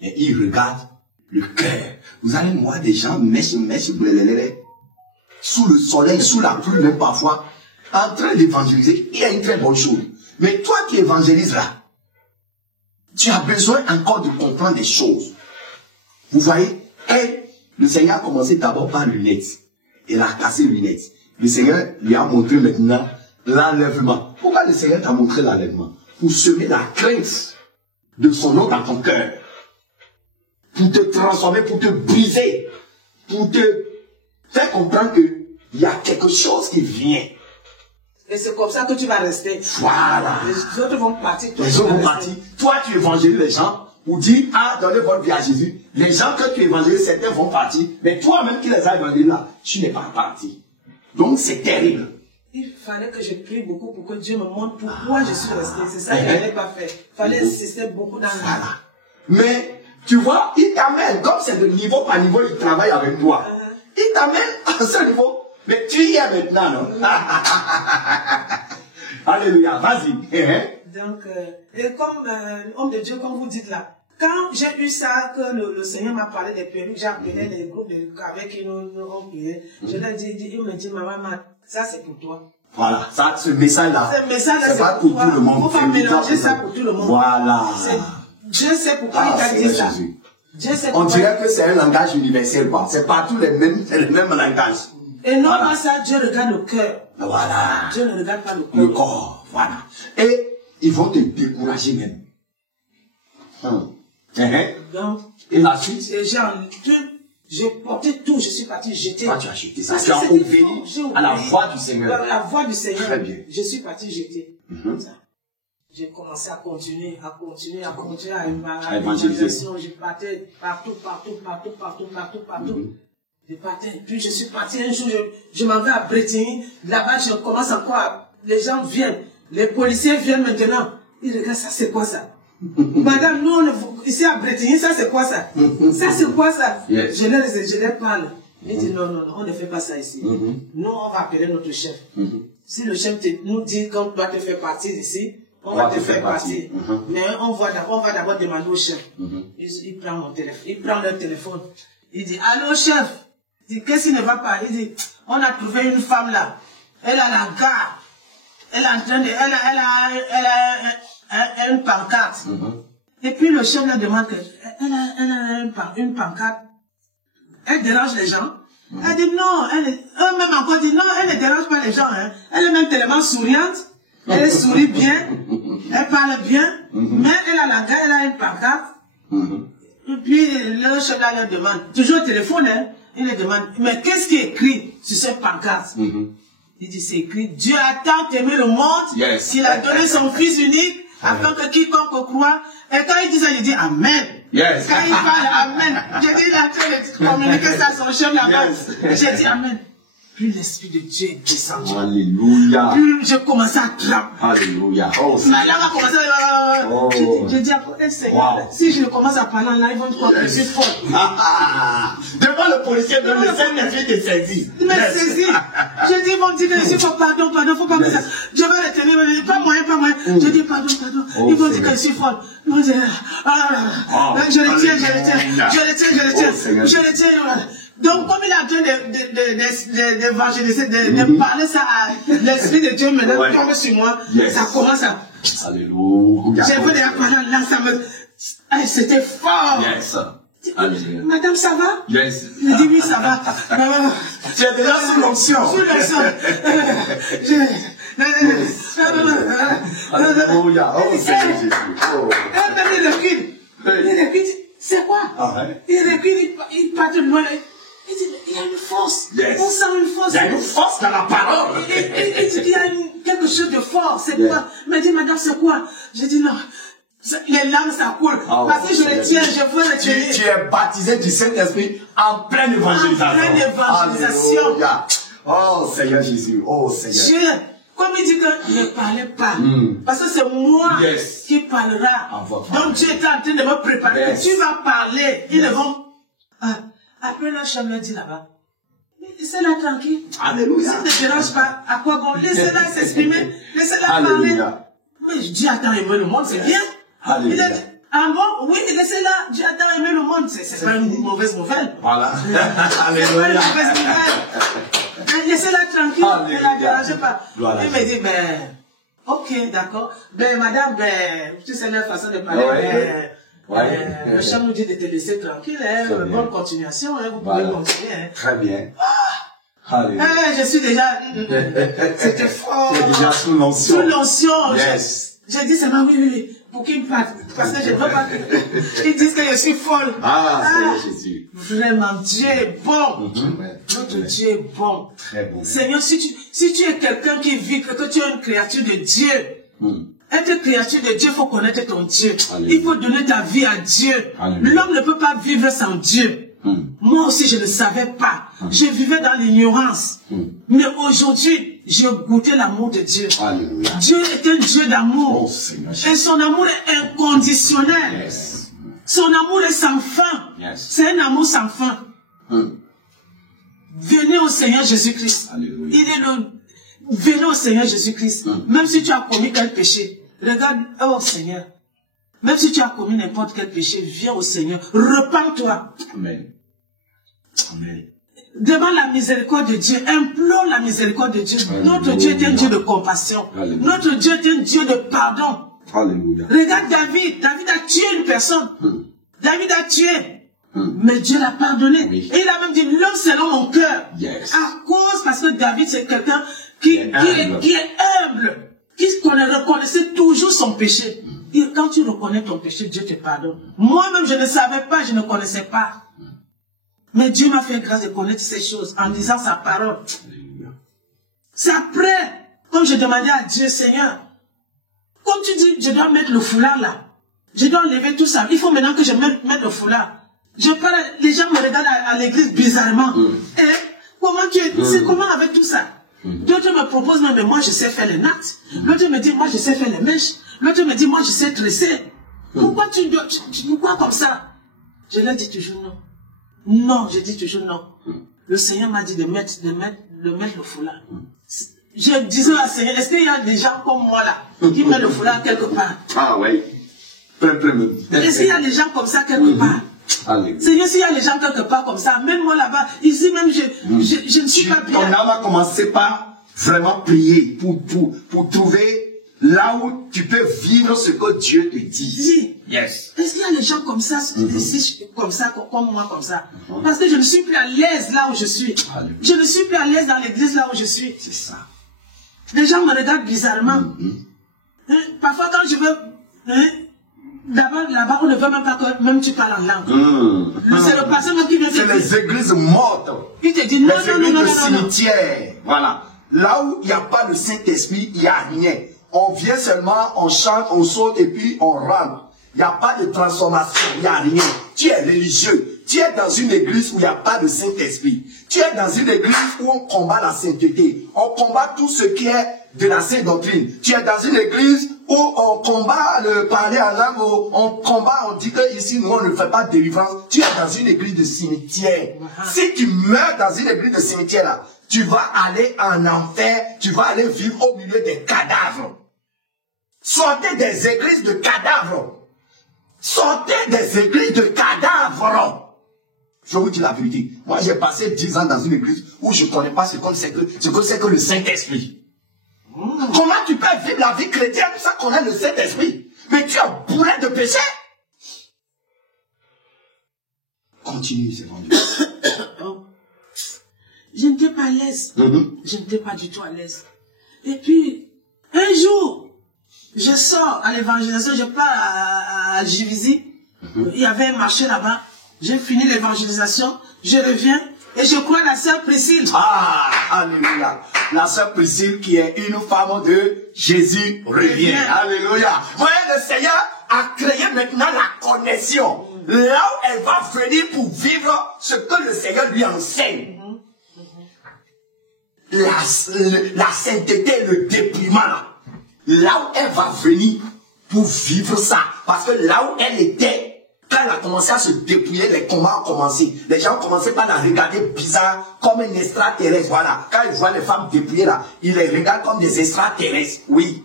mais il regarde le cœur. Vous allez voir des gens sous le soleil, sous la pluie même parfois, en train d'évangéliser. Il y a une très bonne chose. Mais toi qui évangélises là, tu as besoin encore de comprendre des choses. Vous voyez? Et le Seigneur a commencé d'abord par lunettes. Il a cassé lunettes. Le Seigneur lui a montré maintenant l'enlèvement. Pourquoi le Seigneur t'a montré l'enlèvement? Pour semer la crainte de son nom dans ton cœur. Pour te transformer, pour te briser. Pour te faire comprendre qu'il y a quelque chose qui vient. Et c'est comme ça que tu vas rester. Voilà. Les autres vont partir. Les autres vont partir. Toi, tu évangélises les gens. Ou dis, donnez votre vie à Jésus. Les gens que tu évangélises, certains vont partir. Mais toi-même qui les as évangélisés là, tu n'es pas parti. Donc c'est terrible. Il fallait que je prie beaucoup pour que Dieu me montre pourquoi je suis resté. C'est ça que je n'avais pas fait. Il fallait insister beaucoup dans Voilà. Mais Tu vois, il t'amène, comme c'est de niveau par niveau, il travaille avec toi. Il t'amène à ce niveau. Mais tu y es maintenant, non? Alléluia, vas-y. Donc, et comme homme de Dieu, comme vous dites là, quand j'ai eu ça, que le Seigneur m'a parlé des perruques, j'ai appelé les groupes avec qui nous ont prié. Je leur ai dit, il me dit, maman, ça c'est pour toi. Voilà, ça, ce message-là, c'est pas pour tout le monde. Il ne faut pas mélanger ça pour tout le monde. Voilà. Dieu sait pourquoi il t'a dit ça. On dirait que c'est un langage universel, quoi. C'est partout le même langage. Et non pas ça, Dieu regarde le cœur. Voilà. Dieu ne regarde pas le corps. Le corps, voilà. Et ils vont te décourager même. Donc, et la suite? J'ai porté tout, je suis parti jeter. Toi, tu as jeté ça. Tu as obéi à la voix du Seigneur. À la voix du Seigneur. Très bien. Je suis parti jeter. J'ai commencé à continuer à évangéliser. Je partais partout. Je partais. Puis je suis parti un jour, je m'en vais à Bretigny. Là-bas, je commence encore les gens viennent. Les policiers viennent maintenant. Ils regardent ça, c'est quoi ça? Madame, nous, ici à Bretigny, ça c'est quoi ça? Ça c'est quoi ça? Yes. Je leur parle. Ils disent non, on ne fait pas ça ici. Nous, on va appeler notre chef. Si le chef nous dit qu'on doit te faire partie d'ici, on va te faire partie. Mais on va d'abord demander au chef. Il prend mon téléphone, il prend leur téléphone. Il dit, allô chef? Il dit, qu'est-ce qui ne va pas? Il dit, on a trouvé une femme là. Elle a la gare. Elle est en train de, elle a une pancarte. Et puis le chef la demande elle a une pancarte. Elle dérange les gens. Elle dit non, eux-mêmes encore dit non, elle ne dérange pas les gens. Hein. Elle est même tellement souriante. Elle sourit bien. Elle parle bien. Mais elle a la gare, elle a une pancarte. Et puis le chef là leur demande, toujours au téléphone, hein, il leur demande, mais qu'est-ce qui est écrit sur cette pancarte? Il dit, c'est écrit, Dieu a tant aimé le monde qu'il a donné son Fils unique afin que quiconque croit. Et quand il dit ça, il dit Amen. Quand il parle Amen, j'ai dit, il a en train de communiquer ça à son chef là-bas. J'ai dit Amen. Puis l'Esprit de Dieu est descendu. Alléluia. Puis j'ai commencé à trapper. Alléluia. Ma langue a commencé à... J'ai dit à côté, Seigneur, si je commence à parler en live, ils vont croire que je suis folle. Devant le policier, le Saint-Esprit te saisit. Il m'a saisi. J'ai dit, ils vont dire que je suis folle. Pardon, faut pas me ça. Je vais les tenir, pas moyen. Je dis pardon. Ils vont dire que je suis folle. Ils vont dire, je le tiens. Donc, comme il est en train d'évangéliser, de parler ça à l'Esprit de Dieu, maintenant, tombe sur moi, ça commence à... Alléluia. J'ai vu des paroles là, ça me... C'était fort. Madame, ça va? Je dis oui, ça va. Tu es déjà sous l'onction. Sous l'onction. Alléluia. Oh, Seigneur Jésus. Il recule. C'est quoi? Il recule, il part de loin. Il dit, il y a une force. On sent une force. Il y a une force dans la parole. Il dit, il y a quelque chose de fort. C'est quoi? Il m'a dit, madame, c'est quoi? J'ai dit, non. Les larmes, ça coule. Parce que je le tiens, je veux le tenir. Tu es baptisé du Saint-Esprit en pleine évangélisation. En pleine évangélisation. Alléluia. Oh, Seigneur Jésus. Oh, Seigneur. Dieu, comme il dit que ne parlez pas. Parce que c'est moi qui parlera. Donc Dieu est en train de me préparer. Tu vas parler. Ils ne vont... Après, la chambre me dit là-bas, laissez-la tranquille. Alléluia. Ça ne te dérange pas. À quoi bon? Laissez-la s'exprimer. Laissez-la parler. Mais Dieu a tant aimé le monde, c'est bien. Alléluia. Il a dit, ah bon? Oui, laissez-la. Dieu a tant aimé le monde. C'est pas une mauvaise nouvelle. Voilà. C'est pas une mauvaise nouvelle. Laissez-la tranquille. Ne la dérangez pas. Il me dit, ok, d'accord. Madame, tu sais la façon de parler. Le chef nous dit de te laisser tranquille, bonne continuation, vous pouvez continuer. Très bien. Je suis déjà, c'était fort. Tu es déjà sous l'onction. Sous l'onction. J'ai dit seulement oui, pour qu'ils me partent. Parce que je ne veux pas qu'ils disent que je suis folle. Seigneur Jésus. Vraiment, Dieu est bon. Notre Dieu est bon. Très bon. Seigneur, si tu es quelqu'un qui vit, que tu es une créature de Dieu, être créature de Dieu, il faut connaître ton Dieu. Alléluia. Il faut donner ta vie à Dieu. L'homme ne peut pas vivre sans Dieu. Moi aussi, je ne savais pas. Je vivais dans l'ignorance. Mais aujourd'hui, j'ai goûté l'amour de Dieu. Alléluia. Dieu est un Dieu d'amour. Et son amour est inconditionnel. Son amour est sans fin. Yes. C'est un amour sans fin. Venez au Seigneur Jésus-Christ. Il est le... Venez au Seigneur Jésus-Christ. Même si tu as commis quel péché, regarde, oh Seigneur. Même si tu as commis n'importe quel péché, viens au Seigneur. Repends-toi. Amen. Amen. Demande la miséricorde de Dieu. Implore la miséricorde de Dieu. Alléluia. Notre Dieu est un Dieu de compassion. Alléluia. Notre Dieu est un Dieu de pardon. Alléluia. Regarde David. David a tué une personne. David a tué. Mais Dieu l'a pardonné. Oui. Et il a même dit, l'homme selon mon cœur. Yes. À cause, parce que David c'est quelqu'un qui est humble. Qui reconnaissait toujours son péché. Et quand tu reconnais ton péché, Dieu te pardonne. Moi-même, je ne savais pas, je ne connaissais pas. Mais Dieu m'a fait grâce de connaître ces choses en disant sa parole. C'est après, comme je demandais à Dieu, Seigneur, comme tu dis, je dois mettre le foulard là. Je dois enlever tout ça. Il faut maintenant que je mette le foulard. Je parle, les gens me regardent à l'église bizarrement. Et comment tu es, c'est comment avec tout ça? D'autres me proposent, mais moi je sais faire les nattes. L'autre me dit, moi je sais faire les mèches. L'autre me dit, moi je sais tresser. Pourquoi pourquoi comme ça? Je leur dis toujours non. Non, je dis toujours non. Le Seigneur m'a dit de mettre le foulard. Je disais à Seigneur, est-ce qu'il y a des gens comme moi là, qui mettent le foulard quelque part? Ah oui. Est-ce qu'il y a des gens comme ça quelque part? Seigneur, s'il y a des gens quelque part comme ça, même moi là-bas, ici même, je ne suis pas bien. Ton âme a commencé par vraiment prier pour trouver là où tu peux vivre ce que Dieu te dit. Yes. Est-ce qu'il y a des gens comme ça, comme ça, comme moi, comme ça? Parce que je ne suis plus à l'aise là où je suis. Je ne suis plus à l'aise dans l'église là où je suis. C'est ça. Les gens me regardent bizarrement. Parfois quand je veux... D'abord, là-bas, on ne veut même pas que même tu parles en langue. C'est le pasteur qui vient te dire. C'est les églises mortes. Il te dit non, les églises de cimetière. Voilà. Là où il n'y a pas le Saint-Esprit, il n'y a rien. On vient seulement, on chante, on saute et puis on rentre. Il n'y a pas de transformation, il n'y a rien. Tu es religieux. Tu es dans une église où il n'y a pas de Saint-Esprit. Tu es dans une église où on combat la sainteté. On combat tout ce qui est de la sainte doctrine. Tu es dans une église où on combat le parler en langue, où on combat, on dit que ici nous on ne fait pas de délivrance. Tu es dans une église de cimetière. Si tu meurs dans une église de cimetière là, tu vas aller en enfer, tu vas aller vivre au milieu des cadavres. Sortez des églises de cadavres. Sortez des églises de cadavres. Je vous dis la vérité. Moi, j'ai passé 10 ans dans une église où je ne connais pas ce que c'est que le Saint-Esprit. Comment tu peux vivre la vie chrétienne sans connaître le Saint-Esprit? Mais tu es bourré de péché. Continue, c'est vendu. Je n'étais pas à l'aise. Je n'étais pas du tout à l'aise. Et puis, un jour, je sors à l'évangélisation, je pars à Jivizi. Il y avait un marché là-bas. J'ai fini l'évangélisation, je reviens et je crois la sœur Priscille. Ah, alléluia. La sœur Priscille qui est une femme de Jésus revient. Alléluia. Voyez, le Seigneur a créé maintenant la connexion. Là où elle va venir pour vivre ce que le Seigneur lui enseigne. La sainteté, le dépouillement. Là où elle va venir pour vivre ça. Parce que là où elle était, quand elle a commencé à se dépouiller, les combats ont commencé. Les gens ont commencé par la regarder bizarre, comme un extraterrestre. Voilà. Quand ils voient les femmes dépouillées là, ils les regardent comme des extraterrestres. Oui.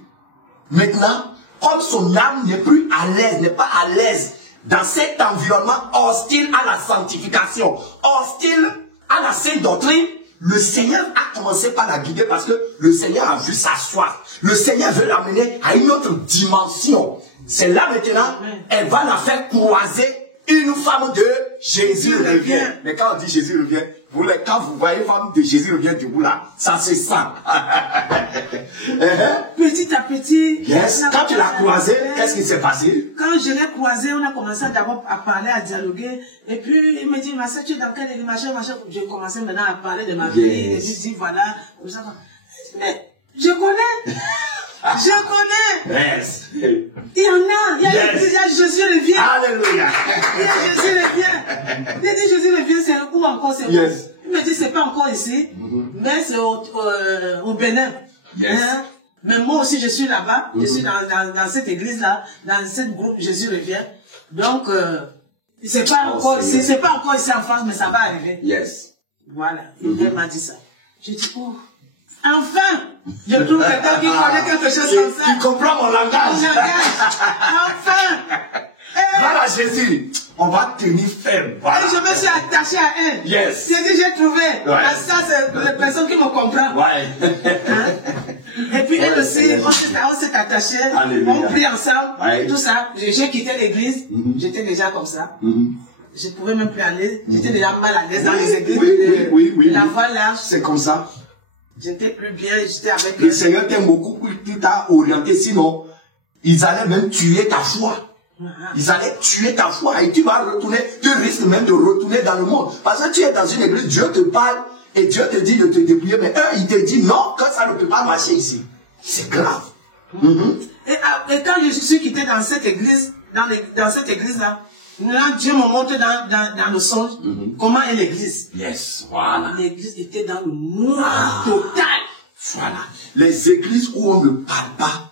Maintenant, comme son âme n'est plus à l'aise, n'est pas à l'aise dans cet environnement hostile à la sanctification, hostile à la sainte doctrine, le Seigneur a commencé par la guider parce que le Seigneur a vu sa soif. Le Seigneur veut l'amener à une autre dimension. C'est là maintenant, elle va la faire croiser une femme de Jésus revient. Mais quand on dit Jésus revient, quand vous voyez une femme de Jésus revient du bout là, ça se sent. Petit à petit. Yes. Quand tu l'as croisée, qu'est-ce qui s'est passé? Quand je l'ai croisée, on a commencé d'abord à parler, à dialoguer. Et puis il me dit, ma soeur, tu es dans quel église, machin. J'ai commencé maintenant à parler de ma vie. Et je dis, voilà. Mais je connais. Je connais. Yes. Il y en a. Il y a Jésus revient. Alléluia. Il y a Jésus revient. Il dit Jésus revient, c'est où encore? C'est où? Il me dit, c'est pas encore ici, mais c'est au Bénin. Yes. Hein? Mais moi aussi, je suis là-bas. Je suis dans cette église-là, dans cette groupe Jésus revient. Donc, c'est pas encore ici en France, mais ça va arriver. Yes. Voilà. Il m'a dit ça. J'ai dit, oh, enfin, je trouve quelqu'un qui connaît quelque chose comme ça. Qui comprend mon langage. Enfin. Voilà Jésus. On va tenir ferme. Voilà. Et je me suis attaché à elle. Yes. J'ai dit, j'ai trouvé. Ouais. Ça, c'est la personne qui me comprend. Ouais. Hein? Et puis elle aussi, on s'est attaché. On prie ensemble. Ouais. Tout ça. J'ai quitté l'église. J'étais déjà comme ça. Je ne pouvais même plus aller. J'étais déjà mal à l'aise dans les églises. Oui. La voie large. C'est comme ça. J'étais plus bien. J'étais avec le Seigneur t'aime beaucoup plus tard orienté. Sinon, ils allaient même tuer ta foi. Ils allaient tuer ta foi et tu vas retourner, tu risques même de retourner dans le monde. Parce que tu es dans une église, Dieu te parle et Dieu te dit de te débrouiller, mais eux, il te dit non, que ça ne peut pas marcher ici. C'est grave. Et quand je suis quitté dans cette église, dans cette église-là, Dieu me montre dans le songe comment est l'église. Yes, voilà. L'église était dans le noir total. Voilà. Les églises où on ne parle pas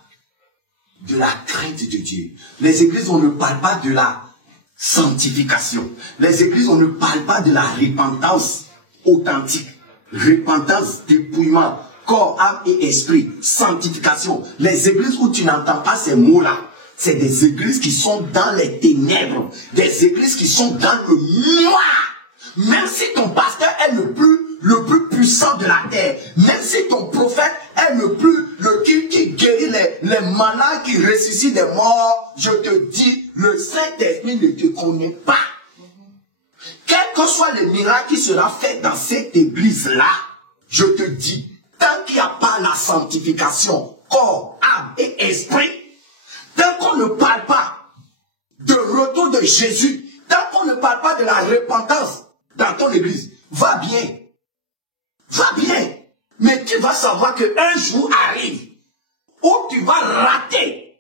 de la crainte de Dieu. Les églises où on ne parle pas de la sanctification. Les églises où on ne parle pas de la repentance authentique. Repentance, dépouillement, corps, âme et esprit. Sanctification. Les églises où tu n'entends pas ces mots-là, c'est des églises qui sont dans les ténèbres. Des églises qui sont dans le noir. Même si ton pasteur est le plus puissant de la terre, même si ton prophète est qui guérit les malades, qui ressuscite des morts, je te dis, le Saint-Esprit ne te connaît pas. Quel que soit le miracle qui sera fait dans cette église-là, je te dis, tant qu'il n'y a pas la sanctification, corps, âme et esprit, tant qu'on ne parle pas de retour de Jésus, tant qu'on ne parle pas de la repentance dans ton église, va bien. Va bien. Mais tu vas savoir qu'un jour arrive où tu vas rater.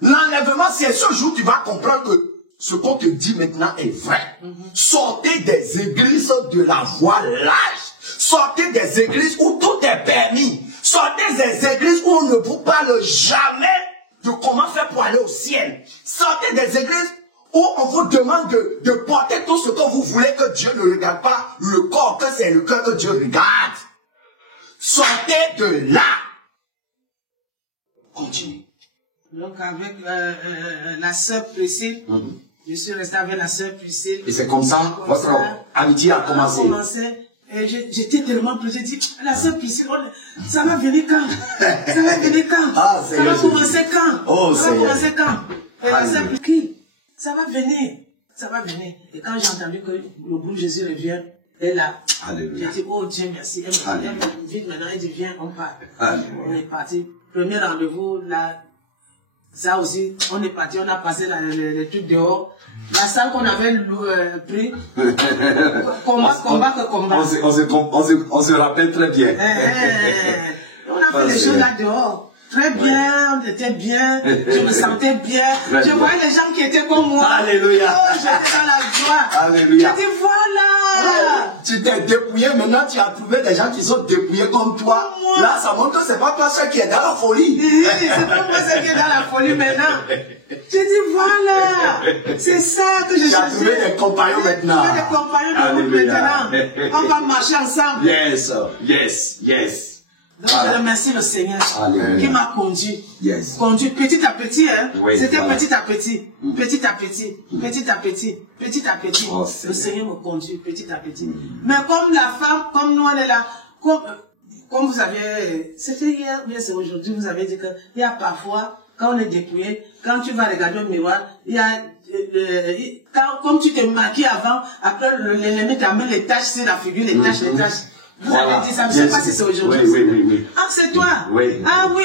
L'enlèvement, c'est ce jour où tu vas comprendre que ce qu'on te dit maintenant est vrai. Sortez des églises de la voie large. Sortez des églises où tout est permis. Sortez des églises où on ne vous parle jamais de comment faire pour aller au ciel. Sortez des églises où on vous demande de porter tout ce que vous voulez, que Dieu ne regarde pas le corps, que c'est le cœur que Dieu regarde. Sortez de là. Continue. Donc avec la sœur Priscille, je suis resté avec la sœur Priscille. Et c'est comme ça, votre amitié a commencé. Et j'étais tellement plus, j'ai dit, la sœur Priscille, ça va venir quand? Ça va venir quand? Ah, ça va commencer quand? Oh, ça va commencer quand? Et la sœur Priscille, ça va venir. Ça va venir. Et quand j'ai entendu que le groupe Jésus revient, elle là, j'ai dit, oh Dieu, merci. Elle me dit maintenant, elle dit, viens, on part. On est parti. Premier rendez-vous, là, ça aussi, on est parti, on a passé les trucs dehors. La salle qu'on avait pris, combat. On se rappelle très bien. On a fait les choses là dehors. Très bien, on était bien, je me sentais bien. Je voyais les gens qui étaient comme moi. Alléluia. Oh, j'étais dans la joie. Alléluia. J'ai dit, voilà. Tu t'es dépouillé, maintenant tu as trouvé des gens qui sont dépouillés comme toi. Moi. Là, ça montre que c'est pas toi seul qui est dans la folie. Oui, c'est pas moi seul qui est dans la folie maintenant. J'ai dit, voilà. C'est ça que je cherchais. Tu as trouvé des compagnons maintenant. Des compagnons de nous maintenant. On va marcher ensemble. Yes, yes, yes. Donc je remercie le Seigneur qui m'a conduit. Yes. Conduit petit à petit, hein. Oui, c'était voilà. petit à petit, petit à petit, petit à petit, petit à petit. Oh, le Seigneur me conduit petit à petit. Mais comme la femme, comme nous on est là, comme vous aviez, c'était hier, bien c'est aujourd'hui, vous avez dit que il y a parfois, quand on est dépouillé, quand tu vas regarder au miroir, il y a, comme tu te maquilles avant, après l'ennemi t'a mis les taches sur la figure, les taches, les taches. Vous avez dit ça, je ne sais pas si c'est aujourd'hui. Oui. Ah, c'est toi? Oui. Ah, oui.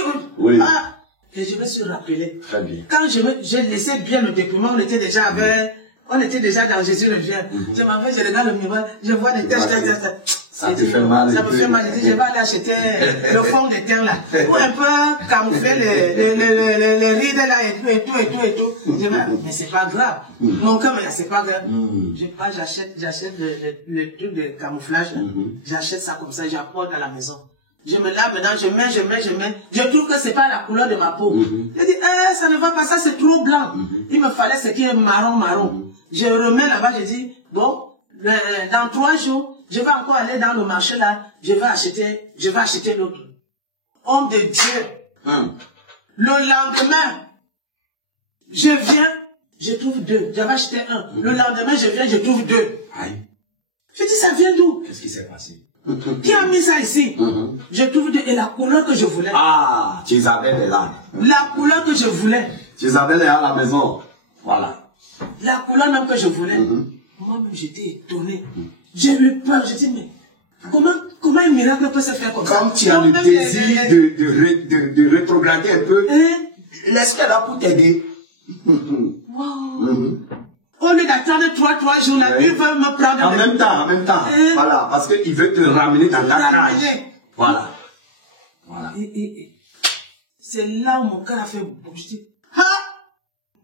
Ah. Et je me suis rappelé. Très bien. Quand j'ai laissé bien le dépouillement, on était déjà dans Jésus le vient. Je m'en vais, je regarde le miroir, je vois des taches. Ça te fait mal. Ça me fait mal. Je dis, je vais aller acheter le fond de teint là. Pour un peu camoufler les rides là et tout. Je dis, mais c'est pas grave. Mon cœur, mais c'est pas grave. J'achète le truc de camouflage. J'achète ça comme ça, j'apporte à la maison. Je me lave maintenant, je mets. Je trouve que c'est pas la couleur de ma peau. Je dis, ça ne va pas, ça c'est trop blanc. Il me fallait ce qui est marron. Je remets là-bas, je dis, bon, dans 3 jours, je vais encore aller dans le marché là, je vais acheter l'autre. Homme de Dieu. Le lendemain, je viens, je trouve 2. J'avais acheté 1. Le lendemain, je viens, je trouve 2. Aïe. Je dis, ça vient d'où? Qu'est-ce qui s'est passé? Qui a mis ça ici? Je trouve 2. Et la couleur que je voulais. Ah, Jézabel est là. La couleur que je voulais. Jézabel est à la maison. Voilà. La couleur même que je voulais. Moi-même, j'étais étonné. J'ai eu peur. J'ai dit, mais comment un miracle peut se faire comme ça? Comme tu as le désir de rétrograder un peu, laisse-le là pour t'aider. Au lieu d'attendre 3 jours, la Dieu veut me prendre. En même temps. Voilà, parce qu'il veut te ramener dans ta cage. Voilà. C'est là où mon cœur a fait bouger.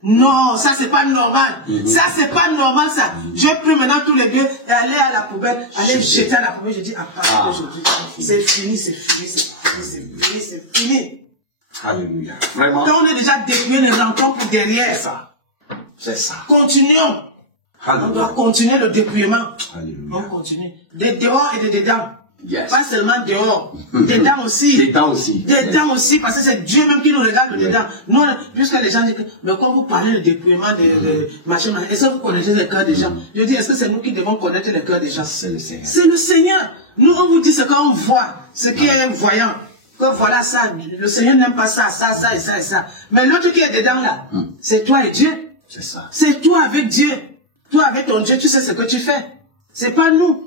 Non, ça c'est pas normal. Ça c'est pas normal ça. Je prie maintenant tous les deux et aller à la poubelle, aller jeter à la poubelle. Je dis à partir d'aujourd'hui, c'est fini. Alléluia. Vraiment. Donc on est déjà dépouillé les rencontres pour derrière. C'est ça. Continuons. Alléluia. On doit continuer le dépouillement. Alléluia. On continue. De dehors et de dedans. Yes. Pas seulement dehors. Dedans aussi. Dedans aussi, parce que c'est Dieu même qui nous regarde dedans. Nous, puisque les gens disent que, mais quand vous parlez de dépouillement, de machin, est-ce que vous connaissez le cœur des gens? Je dis, est-ce que c'est nous qui devons connaître le cœur des gens? C'est le Seigneur. C'est le Seigneur. Nous, on vous dit ce qu'on voit, ce qui est voyant. Que voilà ça, le Seigneur n'aime pas ça et ça. Mais l'autre qui est dedans là, c'est toi et Dieu. C'est ça. C'est toi avec Dieu. Toi avec ton Dieu, tu sais ce que tu fais. C'est pas nous.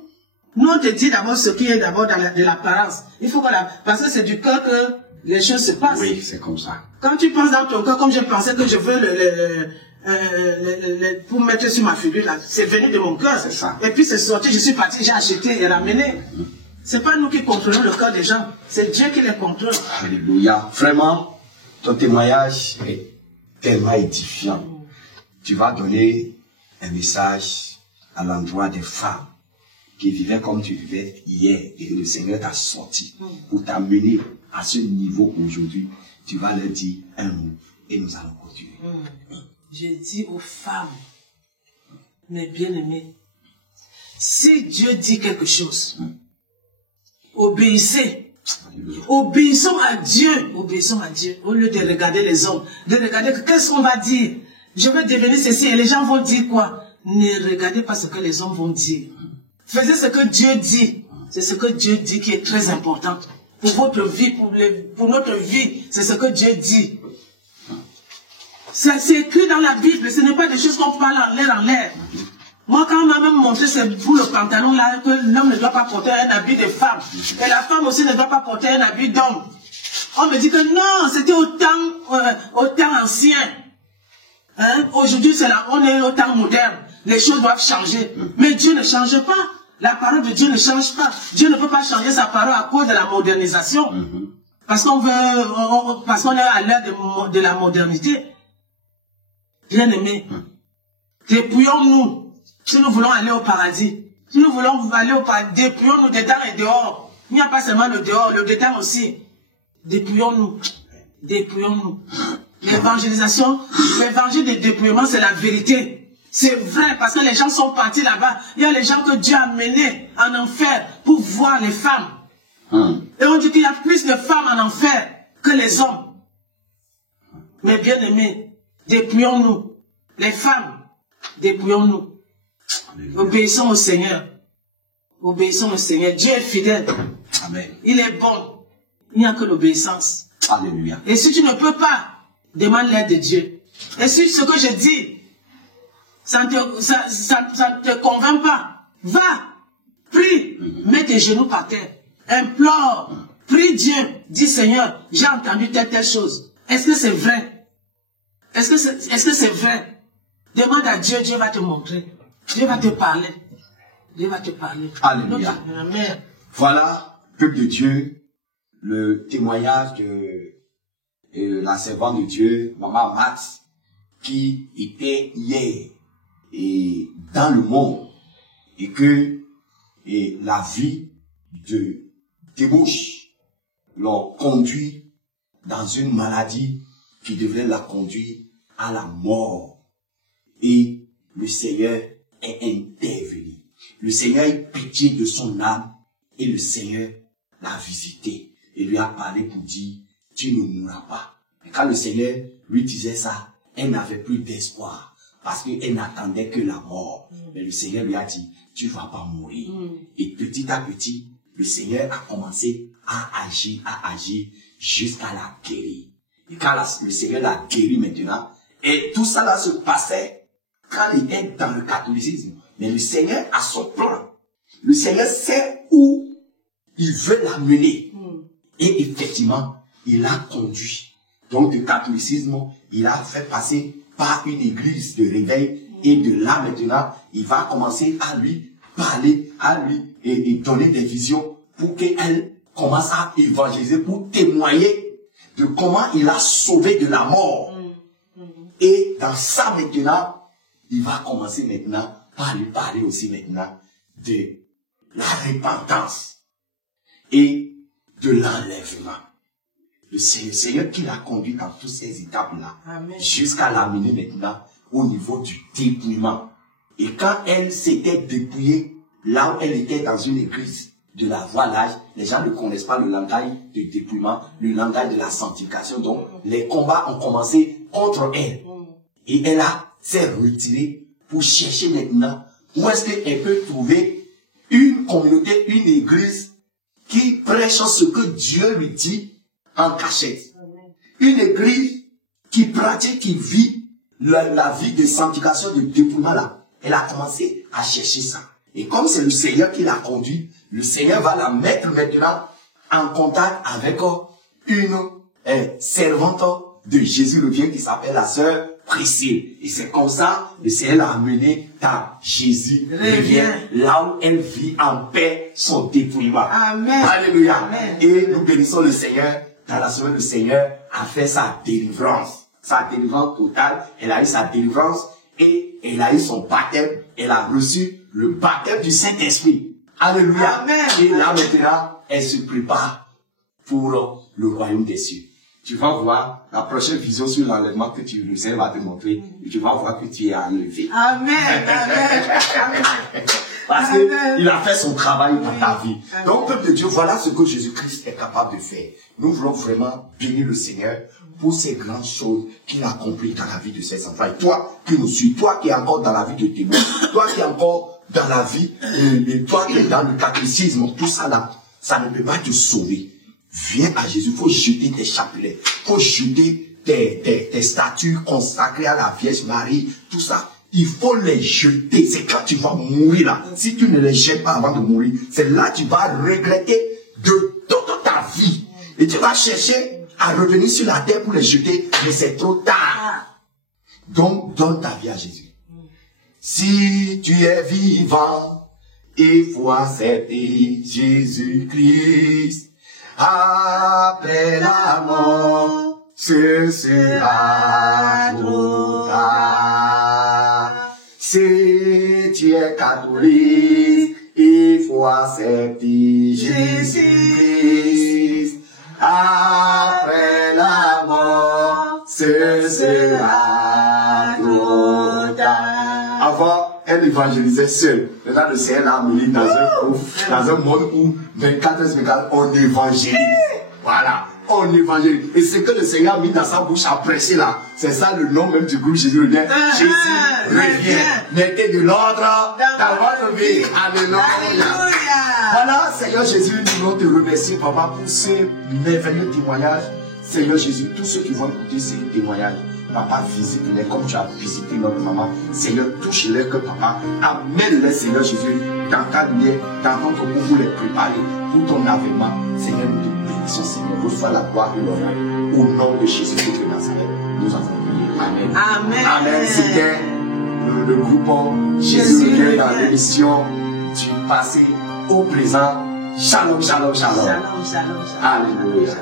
Nous, on te dit d'abord ce qui est d'abord de l'apparence. Il faut parce que c'est du cœur que les choses se passent. Oui, c'est comme ça. Quand tu penses dans ton cœur, comme je pensais que je veux pour mettre sur ma figure là, c'est venu de mon cœur. C'est ça. Et puis c'est sorti, je suis parti, j'ai acheté et ramené. C'est pas nous qui contrôlons le cœur des gens, c'est Dieu qui les contrôle. Alléluia. Vraiment, ton témoignage est tellement édifiant. Tu vas donner un message à l'endroit des femmes qui vivaient comme tu vivais hier et le Seigneur t'a sorti pour t'amener à ce niveau aujourd'hui. Tu vas leur dire un mot et nous allons continuer. Je dis aux femmes, mes bien-aimés, si Dieu dit quelque chose, obéissez. Obéissons à Dieu. Obéissons à Dieu. Au lieu de regarder les hommes, de regarder qu'est-ce qu'on va dire. Je vais devenir ceci et les gens vont dire quoi? Ne regardez pas ce que les hommes vont dire. Faisez ce que Dieu dit. C'est ce que Dieu dit qui est très important. Pour votre vie, pour notre vie, c'est ce que Dieu dit. C'est écrit dans la Bible, ce n'est pas des choses qu'on parle en l'air. Moi, quand on m'a même montré, c'est pour le pantalon là, que l'homme ne doit pas porter un habit de femme. Et la femme aussi ne doit pas porter un habit d'homme. On me dit que non, c'était au temps ancien. Hein? Aujourd'hui, on est au temps moderne. Les choses doivent changer. Mais Dieu ne change pas. La parole de Dieu ne change pas. Dieu ne peut pas changer sa parole à cause de la modernisation. Parce qu'on est à l'heure de la modernité. Bien-aimés, dépouillons-nous. Si nous voulons aller au paradis. Si nous voulons aller au paradis, dépouillons-nous dedans et dehors. Il n'y a pas seulement le dehors, le dedans aussi. Dépouillons-nous. Dépouillons-nous. L'évangélisation, l'évangile de dépouillement, c'est la vérité. C'est vrai, parce que les gens sont partis là-bas. Il y a les gens que Dieu a menés en enfer pour voir les femmes. Et on dit qu'il y a plus de femmes en enfer que les hommes. Mais bien aimés, dépouillons-nous. Les femmes, dépouillons-nous. Obéissons au Seigneur. Obéissons au Seigneur. Dieu est fidèle. Amen. Il est bon. Il n'y a que l'obéissance. Alléluia. Et si tu ne peux pas, demande l'aide de Dieu. Et si ce que je dis, ça ne te convainc pas, va, prie, mets tes genoux par terre, implore, prie Dieu, dis Seigneur, j'ai entendu telle chose. Est-ce que c'est vrai? Est-ce que c'est vrai? Demande à Dieu, Dieu va te montrer. Dieu va te parler. Dieu va te parler. Alléluia. Voilà, peuple de Dieu, le témoignage de la servante de Dieu, Maman Max, qui était hier et dans le monde, et que la vie de débauche l'ont conduit dans une maladie qui devrait la conduire à la mort. Et le Seigneur est intervenu. Le Seigneur a eu pitié de son âme et le Seigneur l'a visité et lui a parlé pour dire, tu ne mourras pas. Et quand le Seigneur lui disait ça, elle n'avait plus d'espoir parce qu'elle n'attendait que la mort. Mais le Seigneur lui a dit, tu ne vas pas mourir. Et petit à petit, le Seigneur a commencé à agir jusqu'à la guérir. Et quand le Seigneur l'a guéri maintenant, et tout ça là se passait quand il était dans le catholicisme. Mais le Seigneur a son plan. Le Seigneur sait où il veut l'amener. Et effectivement, il l'a conduit. Donc, du catholicisme, il a fait passer par une église de réveil. Et de là, maintenant, il va commencer à lui parler, et donner des visions pour qu'elle commence à évangéliser, pour témoigner de comment il a sauvé de la mort. Et dans ça, maintenant, il va commencer maintenant à lui parler aussi maintenant de la repentance et de l'enlèvement. Le Seigneur qui l'a conduit dans toutes ces étapes-là, jusqu'à l'amener maintenant au niveau du dépouillement. Et quand elle s'était dépouillée, là où elle était dans une église de la voilage, les gens ne connaissent pas le langage de dépouillement, le langage de la sanctification. Donc, les combats ont commencé contre elle. Et elle s'est retirée pour chercher maintenant où est-ce qu'elle peut trouver une communauté, une église qui prêche ce que Dieu lui dit en cachette. Une église qui pratique, qui vit la vie de sanctification, de dépouillement là. Elle a commencé à chercher ça. Et comme c'est le Seigneur qui l'a conduit, le Seigneur va la mettre maintenant en contact avec une servante de Jésus le Vieux qui s'appelle la sœur Priscille. Et c'est comme ça, le Seigneur l'a amené à Jésus le Vieux, là où elle vit en paix son dépouillement. Amen. Alléluia. Amen. Et nous bénissons le Seigneur. Dans la semaine, le Seigneur a fait sa délivrance totale. Elle a eu sa délivrance et elle a eu son baptême. Elle a reçu le baptême du Saint-Esprit. Alléluia. Amen. Et là maintenant, elle se prépare pour le royaume des cieux. Tu vas voir la prochaine vision sur l'enlèvement que le Seigneur va te montrer. Et tu vas voir que tu es enlevé. Amen. Amen. Parce qu'il a fait son travail dans ta vie. Donc, peuple de Dieu, voilà ce que Jésus-Christ est capable de faire. Nous voulons vraiment bénir le Seigneur pour ces grandes choses qu'il a accomplies dans la vie de ses enfants. Et toi qui nous suis, toi qui es encore dans la vie de témoin, toi qui es encore dans la vie, et toi qui es dans le catéchisme, tout ça là, ça ne peut pas te sauver. Viens à Jésus, il faut jeter tes chapelets, il faut jeter tes statues consacrées à la Vierge Marie, tout ça. Il faut les jeter. C'est quand tu vas mourir là. Si tu ne les jettes pas avant de mourir, c'est là que tu vas regretter de toute ta vie. Et tu vas chercher à revenir sur la terre pour les jeter, mais c'est trop tard. Donc, donne ta vie à Jésus. Si tu es vivant, il faut accepter Jésus-Christ. Après la mort, ce sera trop tard. Si tu es catholique, il faut accepter Jésus-Christ. Après la mort, ce sera trop tard. Avant, elle évangélisait seule. Maintenant, le Seigneur l'a amené dans un monde où 24h/24, on évangélise. Voilà. On évangélise. Et ce que le Seigneur a mis dans sa bouche à prêcher là, c'est ça le nom même du groupe Jésus revient. Jésus revient. Mettez de l'ordre dans votre vie. Alléluia. Voilà, Seigneur Jésus, nous voulons te remercier, Papa, pour ces merveilleux témoignages. Seigneur Jésus, tous ceux qui vont écouter ces témoignages, Papa, visite-les comme tu as visité notre maman. Seigneur, touche-les que Papa, amène-les, Seigneur Jésus, dans ta lumière, dans notre goût pour les préparer pour ton avènement. Seigneur, nous te bénissons, Seigneur. Reçois la gloire et l'honneur. Au nom de Jésus-Christ de Nazareth, nous avons prié. Amen. Amen. Amen. C'était le groupe Jésus revient dans l'émission du passé au présent. Shalom, shalom, shalom. Shalom, shalom, shalom. Alléluia.